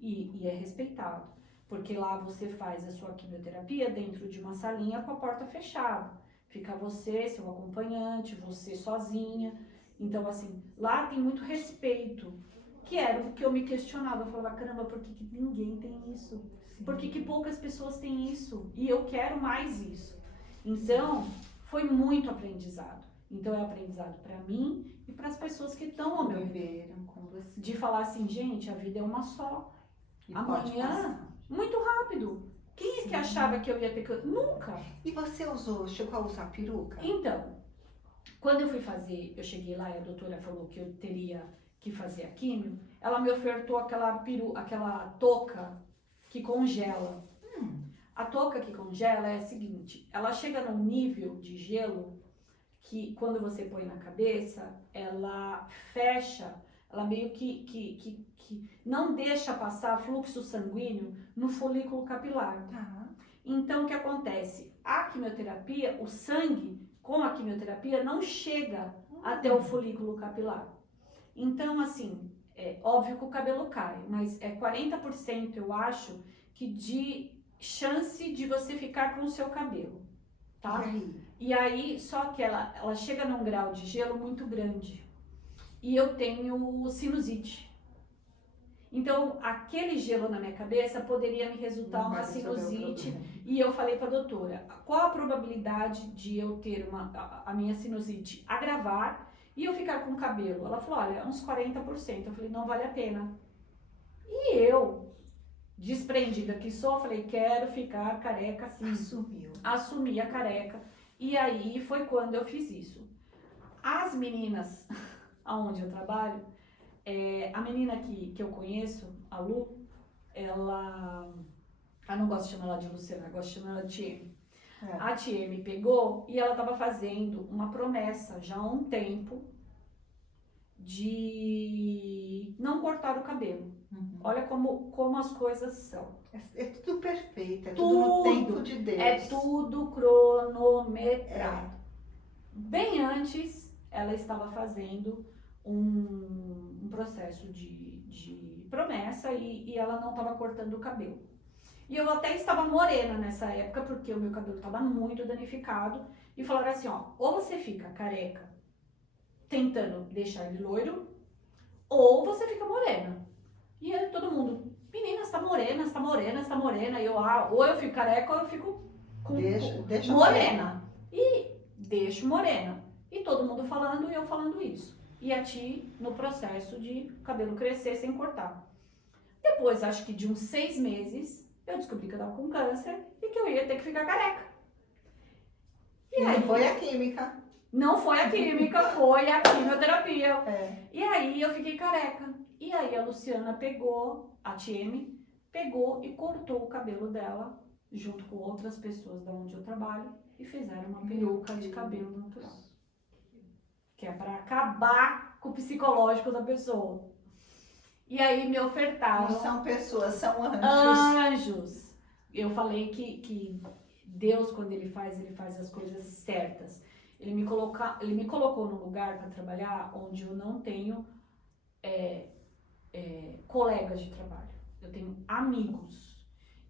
e é respeitado. Porque lá você faz a sua quimioterapia dentro de uma salinha com a porta fechada. Fica você, seu acompanhante, você sozinha. Então, assim, lá tem muito respeito. Que era o que eu me questionava. Eu falava, caramba, por que ninguém tem isso? Por que poucas pessoas têm isso? E eu quero mais isso. Então, foi muito aprendizado. Então, é aprendizado para mim e para as pessoas que estão ao meu redor. De falar assim, gente, a vida é uma só. E amanhã, muito rápido. Quem é que achava que eu ia ter que... Nunca. E você chegou a usar peruca? Então, quando eu fui fazer, eu cheguei lá e a doutora falou que eu teria que fazer a químio, ela me ofertou aquela touca que congela. A touca que congela é a seguinte, ela chega num nível de gelo que quando você põe na cabeça, ela fecha, ela meio que não deixa passar fluxo sanguíneo no folículo capilar. Então, o que acontece? A quimioterapia, o sangue com a quimioterapia não chega até o folículo capilar. Então, assim, é óbvio que o cabelo cai, mas é 40%, eu acho, que de chance de você ficar com o seu cabelo, tá? E aí, só que ela chega num grau de gelo muito grande. E eu tenho sinusite. Então, aquele gelo na minha cabeça poderia me resultar uma sinusite. E eu falei pra doutora, qual a probabilidade de eu ter a minha sinusite agravar e eu ficar com o cabelo? Ela falou, olha, uns 40%. Eu falei, não vale a pena. E eu, desprendida que sou, falei, quero ficar careca sim. Assumi a careca. E aí foi quando eu fiz isso. As meninas aonde eu trabalho, a menina que eu conheço, a Lu, ela... Eu não gosto de chamar ela de Luciana, eu gosto de chamar ela de Tieme. A Tieme pegou e ela estava fazendo uma promessa já há um tempo de não cortar o cabelo. Olha como as coisas são. É tudo perfeito, é tudo no tempo de Deus. É tudo cronometrado. Bem antes, ela estava fazendo um processo de promessa e ela não estava cortando o cabelo. E eu até estava morena nessa época, porque o meu cabelo estava muito danificado. E falaram assim, ó, ou você fica careca tentando deixar ele loiro, ou você fica morena. E aí todo mundo, menina, você tá morena, você tá morena, você tá morena. E eu, ou eu fico careca ou eu fico Deixa morena. E deixo morena. E todo mundo falando e eu falando isso. E a Ti no processo de cabelo crescer sem cortar. Depois, acho que de uns 6 meses, eu descobri que eu tava com câncer e que eu ia ter que ficar careca. E aí foi a química. Não foi a química, foi a quimioterapia. É. E aí eu fiquei careca. E aí a Luciana pegou, a TM, pegou e cortou o cabelo dela, junto com outras pessoas da onde eu trabalho, e fizeram uma peruca de cabelo natural. Que é para acabar com o psicológico da pessoa. E aí me ofertaram... Não são pessoas, são anjos. Anjos. Eu falei que Deus, quando ele faz as coisas certas. Ele me colocou num lugar para trabalhar onde eu não tenho colegas de trabalho. Eu tenho amigos.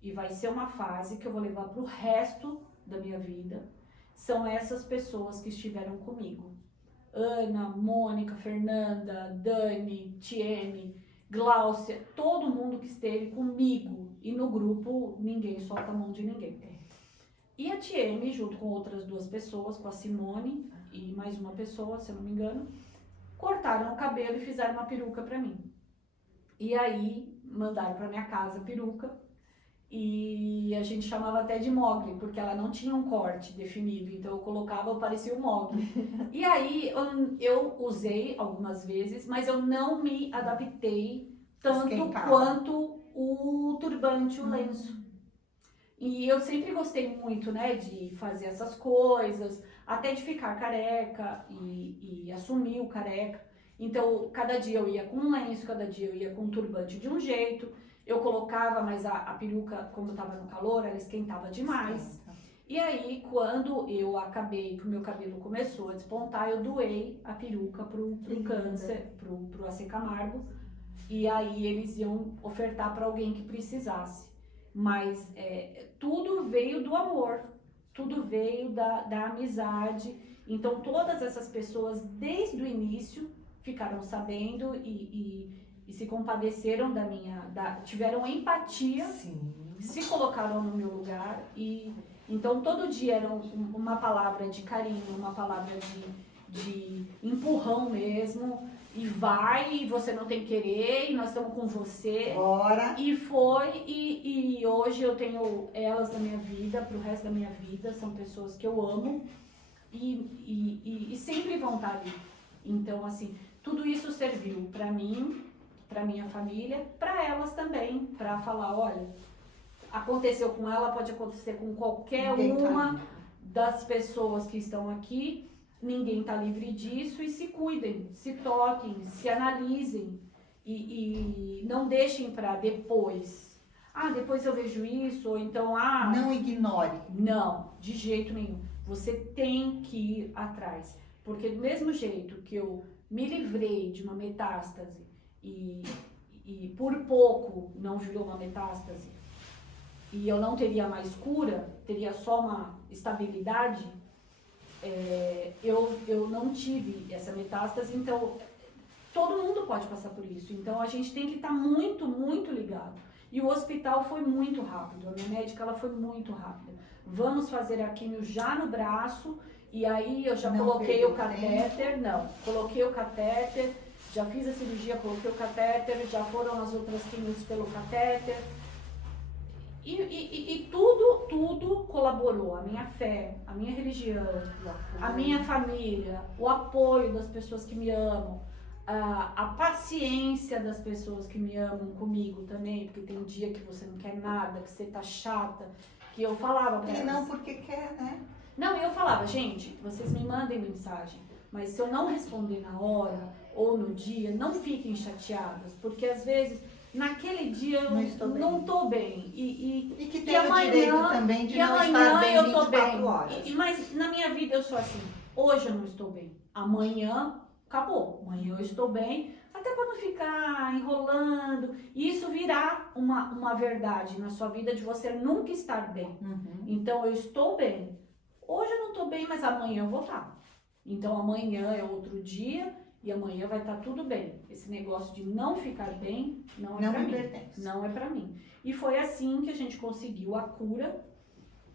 E vai ser uma fase que eu vou levar para o resto da minha vida. São essas pessoas que estiveram comigo. Ana, Mônica, Fernanda, Dani, Tiene, Gláucia, todo mundo que esteve comigo. E no grupo, ninguém solta a mão de ninguém. E a Tiene, junto com outras 2 pessoas, com a Simone e mais uma pessoa, se eu não me engano, cortaram o cabelo e fizeram uma peruca pra mim. E aí, mandaram pra minha casa a peruca. E a gente chamava até de Mogli, porque ela não tinha um corte definido, então eu colocava, eu parecia o Mogli. E aí eu usei algumas vezes, mas eu não me adaptei tanto quanto o turbante, o lenço. E eu sempre gostei muito, né, de fazer essas coisas, até de ficar careca e assumir o careca. Então, cada dia eu ia com um lenço, cada dia eu ia com um turbante de um jeito. Eu colocava, mas a peruca, como eu tava no calor, ela esquentava demais. E aí, quando eu acabei, que o meu cabelo começou a despontar, eu doei a peruca pro câncer, pro AC Camargo. E aí eles iam ofertar para alguém que precisasse. Mas tudo veio do amor, tudo veio da amizade. Então, todas essas pessoas, desde o início, ficaram sabendo e se compadeceram tiveram empatia, Sim. se colocaram no meu lugar e então todo dia era uma palavra de carinho, uma palavra de empurrão mesmo, e vai, você não tem que querer, e nós estamos com você. Bora. E foi, e hoje eu tenho elas na minha vida, pro resto da minha vida, são pessoas que eu amo e sempre vão estar ali. Então, assim, tudo isso serviu pra mim, para minha família, para elas também, para falar, olha, aconteceu com ela, pode acontecer com qualquer uma das pessoas que estão aqui, ninguém está livre disso, e se cuidem, se toquem, se analisem e não deixem para depois. Depois eu vejo isso, ou então, Não ignore. Não, de jeito nenhum. Você tem que ir atrás, porque do mesmo jeito que eu me livrei de uma metástase, e por pouco não virou uma metástase e eu não teria mais cura, teria só uma estabilidade, eu não tive essa metástase, então todo mundo pode passar por isso, então a gente tem que estar muito, muito ligado. E o hospital foi muito rápido, a minha médica ela foi muito rápida. Vamos fazer a quimio já no braço, e aí eu já coloquei o catéter, coloquei o catéter, já fiz a cirurgia, coloquei o catéter, já foram as outras quimios pelo catéter. E tudo colaborou. A minha fé, a minha religião, a minha família, o apoio das pessoas que me amam, a paciência das pessoas que me amam comigo também, porque tem um dia que você não quer nada, que você tá chata, que eu falava pra elas. Não porque quer, né? Não, eu falava, gente, vocês me mandem mensagem, mas se eu não responder na hora ou no dia, não fiquem chateadas, porque às vezes naquele dia eu não tô bem. E que tem o direito também de não estar bem 24 horas. Mas na minha vida eu sou assim, hoje eu não estou bem, amanhã acabou. Amanhã eu estou bem, até para não ficar enrolando. E isso virar uma verdade na sua vida de você nunca estar bem. Então, eu estou bem. Hoje eu não estou bem, mas amanhã eu vou estar. Então, amanhã é outro dia e amanhã vai estar tudo bem. Esse negócio de não ficar bem não é para mim. Não é para mim. E foi assim que a gente conseguiu a cura.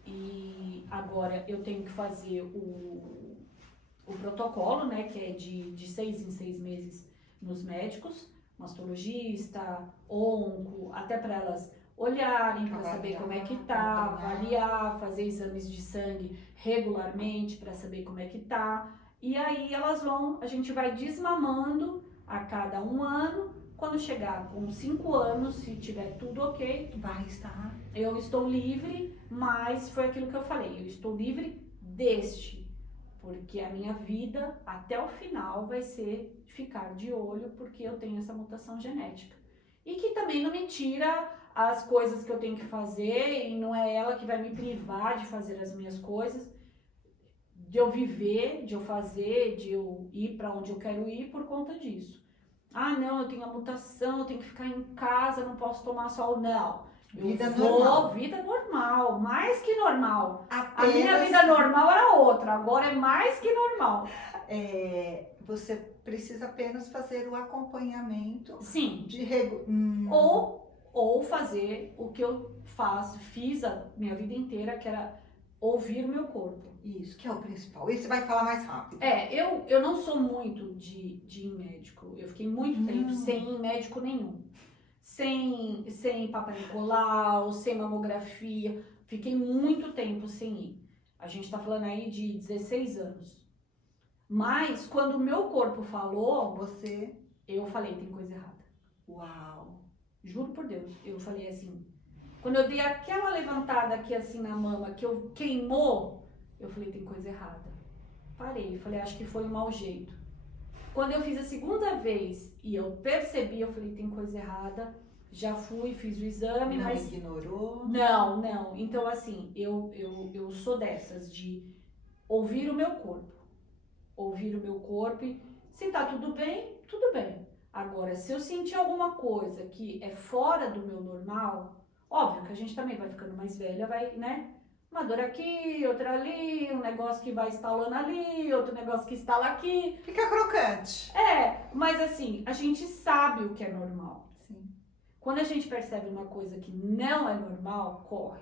E agora eu tenho que fazer o protocolo, né, que é de 6 em 6 meses nos médicos, mastologista, onco, até para elas olharem, para saber como é que tá, avaliar, fazer exames de sangue regularmente para saber como é que tá. E aí a gente vai desmamando a cada 1 ano. Quando chegar com 5 anos, se tiver tudo ok, vai estar. Eu estou livre, mas foi aquilo que eu falei, eu estou livre deste, porque a minha vida até o final vai ser ficar de olho, porque eu tenho essa mutação genética. E que também não me tira as coisas que eu tenho que fazer, e não é ela que vai me privar de fazer as minhas coisas, de eu viver, de eu fazer, de eu ir para onde eu quero ir por conta disso. Ah, não, eu tenho a mutação, eu tenho que ficar em casa, não posso tomar sol. Não. Vida normal. Vida normal, mais que normal. Apenas... A minha vida normal era outra, agora é mais que normal. Você precisa apenas fazer o acompanhamento. Sim. Ou fazer o que eu fiz a minha vida inteira, que era ouvir o meu corpo. Isso, que é o principal. Esse vai falar mais rápido. Eu não sou muito de ir em médico. Eu fiquei muito tempo sem ir em médico nenhum. Sem Papa Nicolau, sem mamografia. Fiquei muito tempo sem ir. A gente tá falando aí de 16 anos. Mas, quando o meu corpo falou, eu falei, tem coisa errada. Uau! Juro por Deus, eu falei assim. Quando eu dei aquela levantada aqui assim na mama, que eu queimou, eu falei, tem coisa errada. Parei, falei, acho que foi um mau jeito. Quando eu fiz a segunda vez e eu percebi, eu falei, tem coisa errada. Já fui, fiz o exame, não mas... ignorou? Não. Então, assim, eu sou dessas, de ouvir o meu corpo. Ouvir o meu corpo e se tá tudo bem, tudo bem. Agora, se eu sentir alguma coisa que é fora do meu normal, óbvio que a gente também vai ficando mais velha, vai, né? Uma dor aqui, outra ali, um negócio que vai estalando ali, outro negócio que estala aqui. Fica crocante. Mas assim, a gente sabe o que é normal. Sim. Quando a gente percebe uma coisa que não é normal, corre.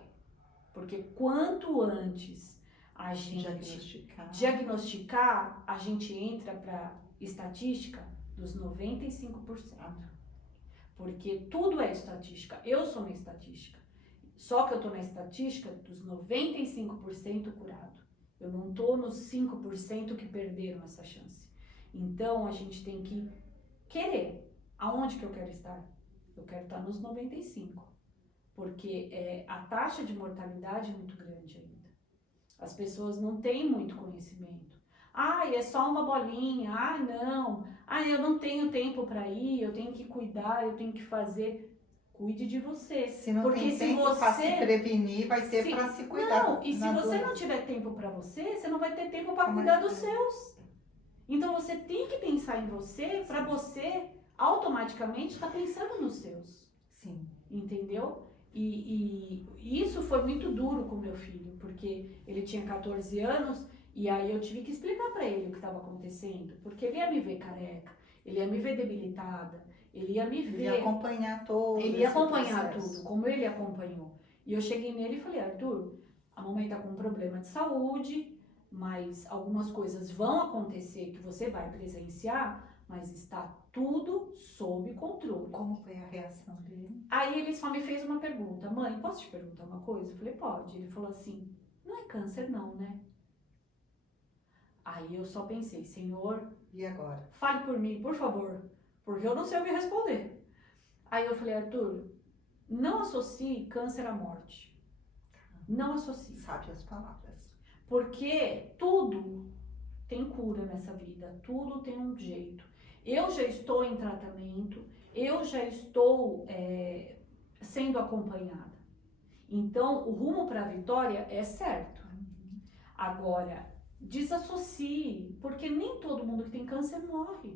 Porque quanto antes a gente diagnosticar, a gente entra para estatística dos 95%. Porque tudo é estatística. Eu sou uma estatística. Só que eu tô na estatística dos 95% curado. Eu não tô nos 5% que perderam essa chance. Então, a gente tem que querer. Aonde que eu quero estar? Eu quero estar nos 95%. Porque a taxa de mortalidade é muito grande ainda. As pessoas não têm muito conhecimento. É só uma bolinha. Não. Eu não tenho tempo para ir, eu tenho que cuidar, eu tenho que fazer... Cuide de você. Se não tem tempo para se prevenir, vai ter para se cuidar. Não, e se você não tiver tempo para você, você não vai ter tempo para cuidar dos seus. Então você tem que pensar em você, para você automaticamente estar pensando nos seus. Sim. Entendeu? E isso foi muito duro com meu filho, porque ele tinha 14 anos e aí eu tive que explicar para ele o que estava acontecendo, porque ele ia me ver careca, ele ia me ver debilitada. Ele ia me ver. Ele ia acompanhar todo. Ele ia acompanhar tudo, como ele acompanhou. E eu cheguei nele e falei, Arthur, a mamãe tá com um problema de saúde, mas algumas coisas vão acontecer que você vai presenciar, mas está tudo sob controle. Como foi a reação dele? Aí ele só me fez uma pergunta, mãe, posso te perguntar uma coisa? Eu falei, pode. Ele falou assim, não é câncer não, né? Aí eu só pensei, Senhor... E agora? Fale por mim, por favor. Porque eu não sei o que responder. Aí eu falei, Arthur, não associe câncer à morte. Não associe. Sabe as palavras. Porque tudo tem cura nessa vida. Tudo tem um jeito. Eu já estou em tratamento. Eu já estou sendo acompanhada. Então, o rumo para a vitória é certo. Agora, desassocie, porque nem todo mundo que tem câncer morre.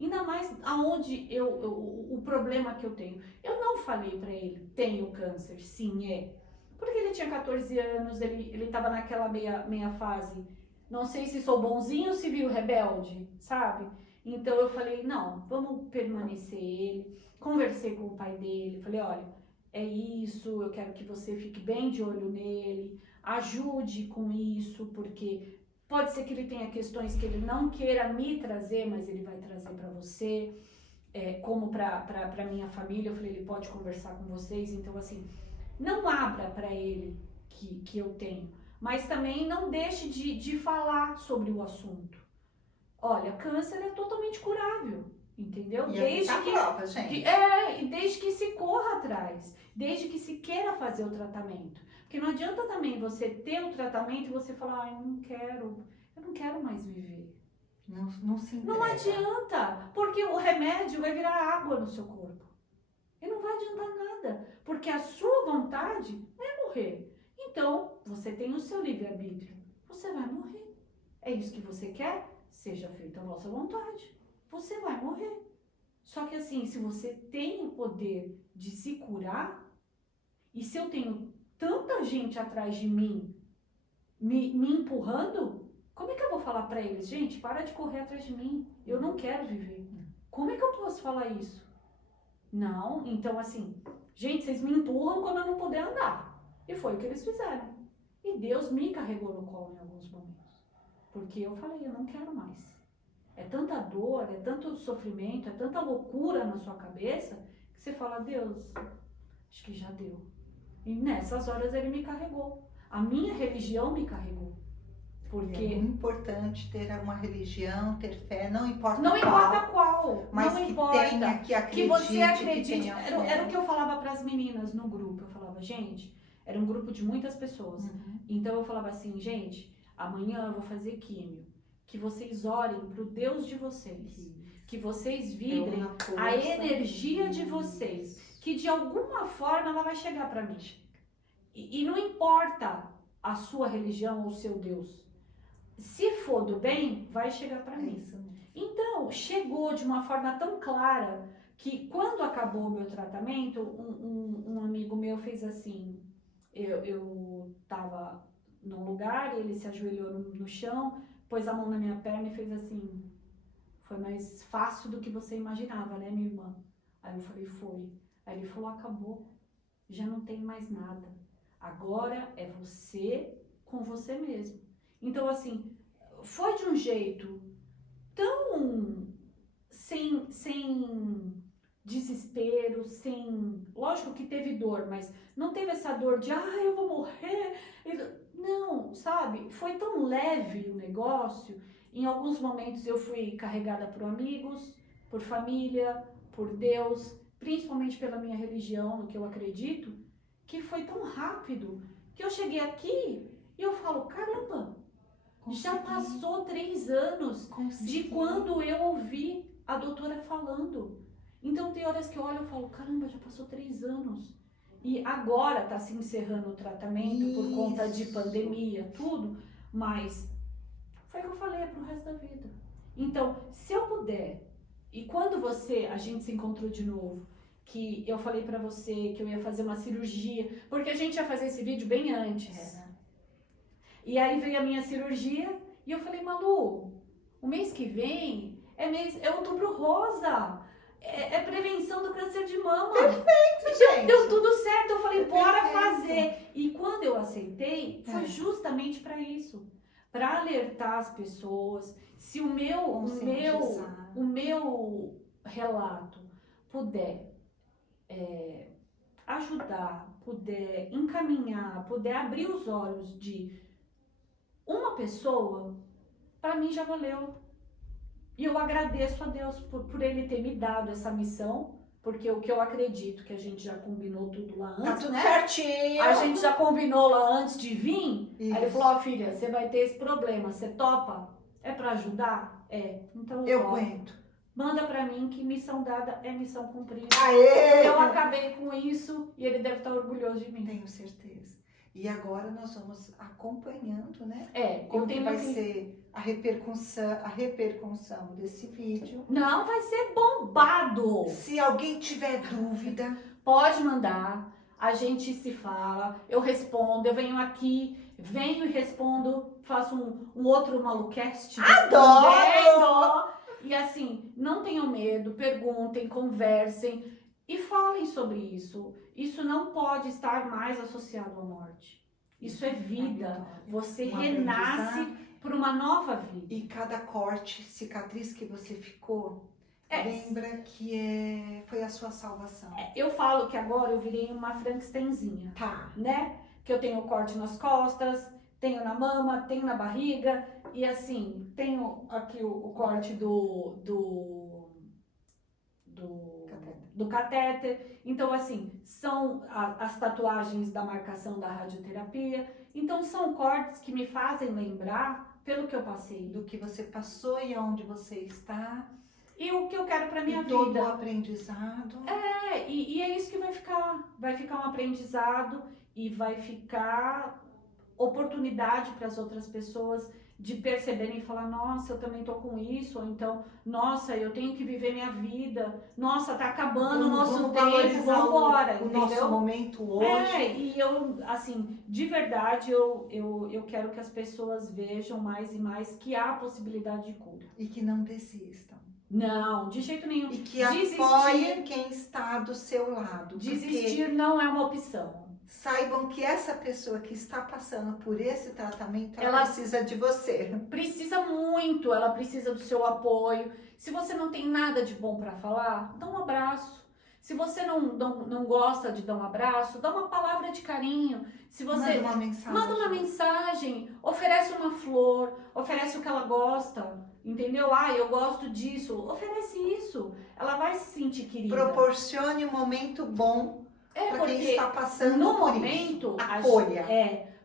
Ainda mais aonde o problema que eu tenho. Eu não falei pra ele, tenho câncer, sim, é. Porque ele tinha 14 anos, ele tava naquela meia fase, não sei se sou bonzinho ou se viu rebelde, sabe? Então eu falei, não, vamos permanecer ele. Conversei com o pai dele, falei, olha, é isso, eu quero que você fique bem de olho nele, ajude com isso, porque pode ser que ele tenha questões que ele não queira me trazer, mas ele vai trazer para você, como para minha família. Eu falei, ele pode conversar com vocês, então assim, não abra para ele que eu tenho, mas também não deixe de falar sobre o assunto. Olha, câncer é totalmente curável, entendeu? E desde a que prova, gente. e desde que se corra atrás, desde que se queira fazer o tratamento. Porque não adianta também você ter o tratamento e você falar, eu não quero mais viver. Não se entrega. Não adianta, porque o remédio vai virar água no seu corpo. E não vai adiantar nada, porque a sua vontade é morrer. Então, você tem o seu livre-arbítrio, você vai morrer. É isso que você quer? Seja feita a vossa vontade. Você vai morrer. Só que assim, se você tem o poder de se curar, e se eu tenho tanta gente atrás de mim, me empurrando, como é que eu vou falar pra eles? Gente, para de correr atrás de mim. Eu não quero viver. Como é que eu posso falar isso? Não, então assim, gente, vocês me empurram quando eu não puder andar. E foi o que eles fizeram. E Deus me carregou no colo em alguns momentos. Porque eu falei, eu não quero mais. É tanta dor, é tanto sofrimento, é tanta loucura na sua cabeça, que você fala, Deus, acho que já deu. E nessas horas ele me carregou. A minha religião me carregou. Porque É muito importante ter uma religião, ter fé, não importa não importa qual, mas não que importa. tenha, que Que acredite, você acredite. que tenha fé. Era o que eu falava para as meninas no grupo. Eu falava, gente, era um grupo de muitas pessoas. Então eu falava assim, gente, amanhã eu vou fazer químio. Que vocês orem pro Deus de vocês. Que vocês vibrem a energia de vocês. Que de alguma forma ela vai chegar para mim. E não importa a sua religião ou o seu Deus. Se for do bem, vai chegar para mim. Então, chegou de uma forma tão clara que quando acabou o meu tratamento, um amigo meu fez assim, eu tava num lugar, ele se ajoelhou no chão, pôs a mão na minha perna e fez assim, foi mais fácil do que você imaginava, né, minha irmã? Aí eu falei, foi. Aí ele falou, acabou, já não tem mais nada. Agora é você com você mesmo. Então, assim, foi de um jeito tão sem desespero, sem... Lógico que teve dor, mas não teve essa dor de, eu vou morrer. Não, sabe? Foi tão leve o negócio. Em alguns momentos eu fui carregada por amigos, por família, por Deus, principalmente pela minha religião, no que eu acredito, que foi tão rápido que eu cheguei aqui e eu falo, caramba, já passou 3 anos de quando eu ouvi a doutora falando. Então tem horas que eu olho e falo, caramba, já passou 3 anos. E agora tá se encerrando o tratamento por conta de pandemia, tudo, mas foi o que eu falei, é pro resto da vida. Então, se eu puder, e quando a gente se encontrou de novo, que eu falei pra você que eu ia fazer uma cirurgia, porque a gente ia fazer esse vídeo bem antes. E aí veio a minha cirurgia e eu falei, Malu, o mês que vem é outubro rosa, é prevenção do câncer de mama. Perfeito, gente. Deu tudo certo, eu falei, bora fazer. E quando eu aceitei, foi justamente pra isso, pra alertar as pessoas. Se o meu relato puder ajudar, puder encaminhar, puder abrir os olhos de uma pessoa, para mim já valeu. E eu agradeço a Deus por ele ter me dado essa missão, porque o que eu acredito que a gente já combinou tudo lá antes, tá tudo certinho. A gente já combinou lá antes de vir. Isso. Aí ele falou, filha, você vai ter esse problema, você topa? É para ajudar? É. Então eu aguento. Manda pra mim que missão dada é missão cumprida. Aê! Eu acabei com isso e ele deve estar orgulhoso de mim. Tenho certeza. E agora nós vamos acompanhando, né? Eu Como que tenho vai ser a repercussão desse vídeo. Não, vai ser bombado. Se alguém tiver dúvida, Pode mandar, a gente se fala, eu respondo, eu venho aqui, venho e respondo, faço um outro malucast. Adoro! respondendo. E assim, não tenham medo, perguntem, conversem e falem sobre isso. Isso não pode estar mais associado à morte. Isso é vida. Você Um renasce aprendizado. para uma nova vida. E cada corte, cicatriz que você ficou, É. lembra que foi a sua salvação. Eu falo que agora eu virei uma Frankensteinzinha, Tá. né? Que eu tenho corte nas costas, tenho na mama, tenho na barriga e assim, tenho aqui o corte do catéter. Então, assim, são as tatuagens da marcação da radioterapia. Então, são cortes que me fazem lembrar pelo que eu passei. Do que você passou e aonde você está. E o que eu quero pra minha E todo vida. o aprendizado. E é isso que vai ficar. Vai ficar um aprendizado e vai ficar oportunidade para as outras pessoas de perceberem e falar, nossa, eu também tô com isso, ou então, nossa, eu tenho que viver minha vida, nossa, tá acabando o nosso Vamos tempo, valorizar vamos embora, o entendeu? nosso momento hoje. E eu, assim, de verdade, eu quero que as pessoas vejam mais e mais que há possibilidade de cura. E que não desistam. Não, de jeito nenhum. E que apoiem quem está do seu lado. Desistir não é uma opção. Saibam que essa pessoa que está passando por esse tratamento, Ela precisa de você. Precisa muito, ela precisa do seu apoio. Se você não tem nada de bom para falar, dá um abraço. Se você não gosta de dar um abraço, dá uma palavra de carinho. Se você Manda uma mensagem, oferece uma flor, oferece o que ela gosta, entendeu? Eu gosto disso, oferece isso. Ela vai se sentir querida. Proporcione um momento bom para quem está passando no por momento, isso. Acolha.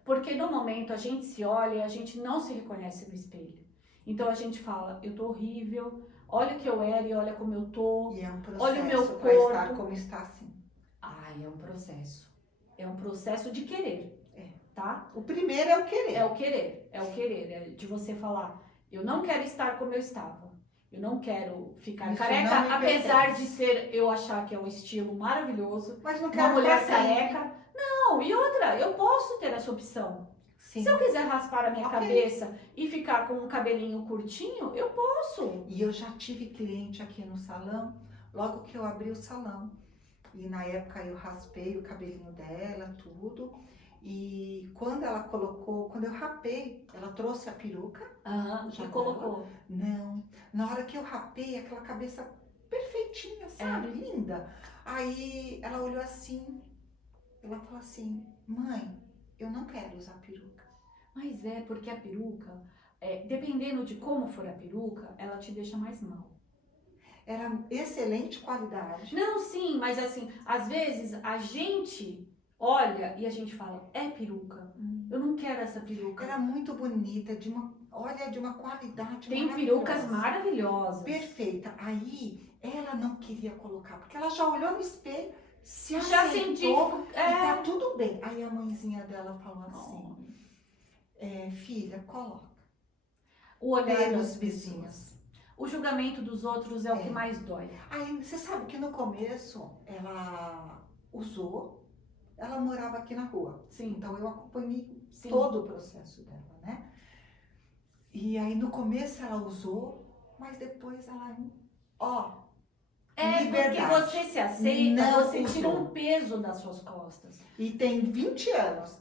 Porque no momento a gente se olha e a gente não se reconhece no espelho. Então a gente fala, eu tô horrível, olha o que eu era e olha como eu tô. E é um processo olha o meu para corpo. estar como está assim. É um processo. É um processo de querer, tá? O primeiro é o querer. É o querer, é de você falar, eu não quero estar como eu estava. Eu não quero ficar Isso careca, não me apesar pertence. de ser, eu achar que é um estilo maravilhoso. Mas não Uma quero mulher pra sempre. careca. Não, e outra, eu posso ter essa opção. Sim. Se eu quiser raspar a minha Ok. cabeça e ficar com um cabelinho curtinho, eu posso. E eu já tive cliente aqui no salão, logo que eu abri o salão. E na época eu raspei o cabelinho dela, tudo. E quando eu rapei, ela trouxe a peruca. Já colocou. Não, na hora que eu rapei, aquela cabeça perfeitinha, sabe? Linda. Aí ela olhou assim, ela falou assim, mãe, eu não quero usar peruca. Mas porque a peruca, dependendo de como for a peruca, ela te deixa mais mal. Era excelente qualidade. Não, sim, mas assim, às vezes a gente olha e a gente fala, é peruca, eu não quero essa peruca. Era muito bonita, de uma qualidade Tem maravilhosa. perucas maravilhosas. Perfeita. Aí ela não queria colocar, porque ela já olhou no espelho, se Já aceitou, senti. e tá tudo bem. Aí a mãezinha dela falou assim, filha, coloca. O olhar Pelos das vizinhos. pessoas. O julgamento dos outros é o que mais dói. Aí você sabe que no começo ela usou, ela morava aqui na rua. Sim. Então eu acompanhei Sim. todo o processo dela, né? E aí no começo ela usou, mas depois ela, Porque liberdade. você se aceita, Não você tira usou. um peso das suas costas. E tem 20 anos,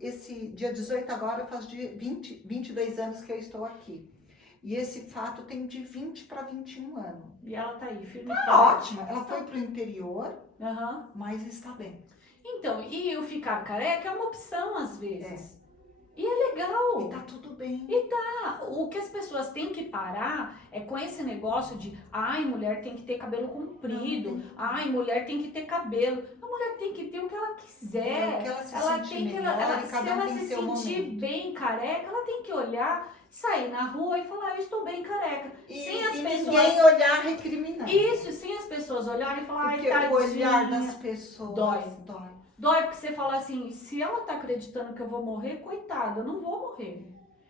esse dia 18 agora faz 22 anos que eu estou aqui. E esse fato tem de 20 para 21 anos. E ela tá aí, firme e Tá forte. ótima, ela foi pro interior, Aham. mas está bem. Então, e o ficar careca é uma opção às vezes. E é legal. E tá tudo bem. O que as pessoas têm que parar é com esse negócio de mulher tem que ter cabelo comprido, mulher tem que ter cabelo. A mulher tem que ter o que ela quiser. O que ela se Ela sentir tem que, melhor, e se cada ela tem se seu sentir momento. bem careca, ela tem que olhar, sair na rua e falar, eu estou bem careca. Sem as pessoas. Ninguém olhar recriminar. Isso, sem as pessoas olharem e falar, Porque ai, o olhar tadinha. das pessoas Dói. dói. Dói porque você fala assim, se ela tá acreditando que eu vou morrer, coitada, eu não vou morrer.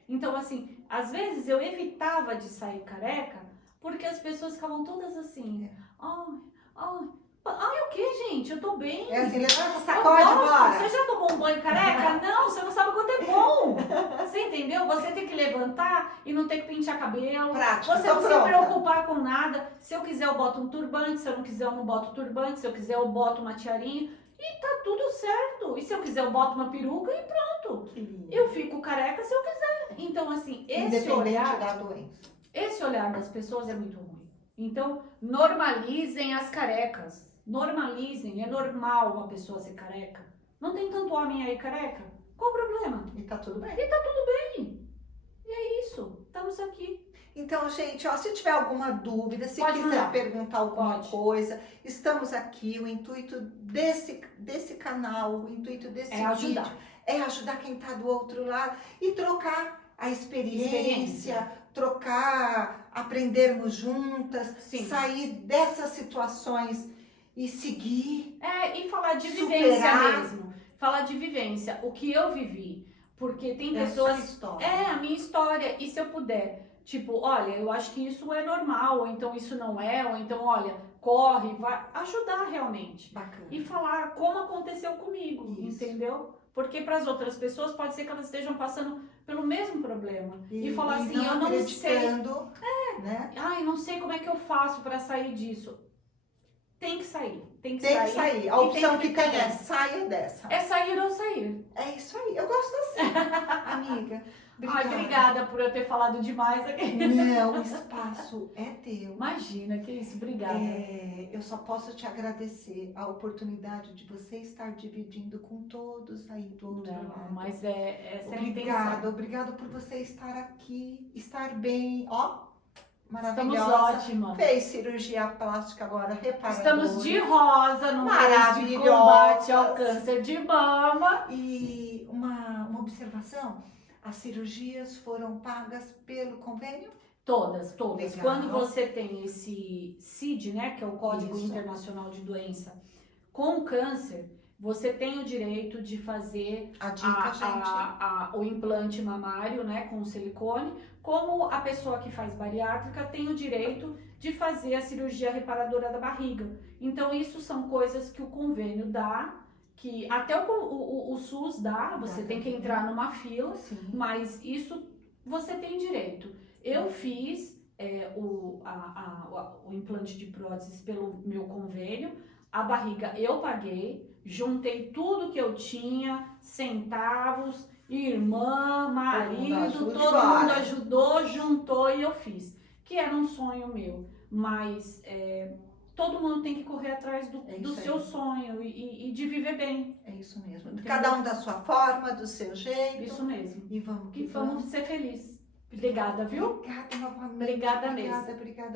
Então, assim, às vezes eu evitava de sair careca porque as pessoas ficavam todas assim, ai, o que, gente? Eu tô bem. É assim, levanta, Eu sacode, gosto. bora. Você já tomou um banho careca? Não, você não sabe o quanto é bom. Você entendeu? Você tem que levantar e não ter que pentear cabelo. Prática, Você tô não se pronta. preocupar com nada. Se eu quiser, eu boto um turbante. Se eu não quiser, eu não boto turbante. Se eu quiser, eu boto uma tiarinha. E tá tudo certo. E se eu quiser, eu boto uma peruca e pronto. Que lindo. Eu fico careca se eu quiser. Então, assim, esse Independente da doença. esse olhar das pessoas é muito ruim. Então, normalizem as carecas. Normalizem. É normal uma pessoa ser careca. Não tem tanto homem aí careca. Qual o problema? E tá tudo bem. E tá tudo bem. E é isso. Estamos aqui. Então, gente, ó, se tiver alguma dúvida, se Pode quiser mandar. perguntar alguma Pode. coisa, estamos aqui. O intuito desse canal, o intuito desse É ajudar. vídeo é ajudar quem tá do outro lado e trocar a experiência, trocar, aprendermos juntas, Sim. sair dessas situações e seguir. E falar de Superar. vivência mesmo. Falar de vivência. O que eu vivi. Porque tem pessoas... História. É a minha história. E se eu puder, tipo, olha, eu acho que isso é normal, ou então isso não é, ou então, olha, corre, vai. Ajudar realmente. Bacana. E falar como aconteceu comigo, Isso. entendeu? Porque para as outras pessoas pode ser que elas estejam passando pelo mesmo problema. E falar assim, não eu não sei. acreditando, né? Ai, não sei como é que eu faço para sair disso. Tem que sair. Tem que Tem que sair. sair. A E opção que tem ficar é bem. saia dessa. É sair ou sair. É isso aí. Eu gosto assim, amiga. Ai, obrigada por eu ter falado demais aqui. Não, o espaço é teu. Imagina, que isso, obrigada. Eu só posso te agradecer a oportunidade de você estar dividindo com todos aí do outro Não, lado. mas essa é a Obrigada, intenção. obrigada por você estar aqui, estar bem, ó, Estamos maravilhosa. ótimas. Fez cirurgia plástica agora, reparadora. Estamos de rosa no mês de Maravilhosas. combate ao câncer de mama. E uma observação, as cirurgias foram pagas pelo convênio? Todas. Legal. Quando você tem esse CID, né, que é o Código Isso. Internacional de Doença, com câncer, você tem o direito de fazer A dica, gente. o implante mamário, né, com silicone, como a pessoa que faz bariátrica tem o direito de fazer a cirurgia reparadora da barriga. Então, isso são coisas que o convênio dá, que até o SUS dá, você tem que entrar numa fila, Sim. mas isso você tem direito. Eu fiz o implante de próteses pelo meu convênio, a barriga eu paguei, juntei tudo que eu tinha, centavos, irmã, marido, todo mundo ajudou, juntou e eu fiz. Que era um sonho meu, mas todo mundo tem que correr atrás do seu sonho e de viver bem. É isso mesmo. Entendeu? Cada um da sua forma, do seu jeito. Isso mesmo. E vamos que E vamos ser felizes. Obrigada, viu? Obrigada novamente. Obrigada mesmo.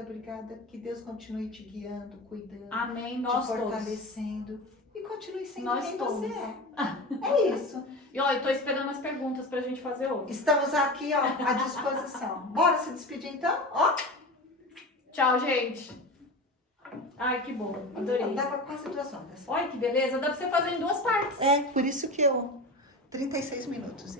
Obrigada. Que Deus continue te guiando, cuidando, Amém, te nós todos. fortalecendo. E continue sendo Nós quem todos. você é. É isso. E ó, eu tô esperando as perguntas pra gente fazer outra. Estamos aqui, ó, à disposição. Bora se despedir então? Ó. Tchau, gente. Ai, que bom. Adorei. Dava quase 2 horas. Olha que beleza. Dá pra você fazer em 2 partes. É, por isso que 36 minutos.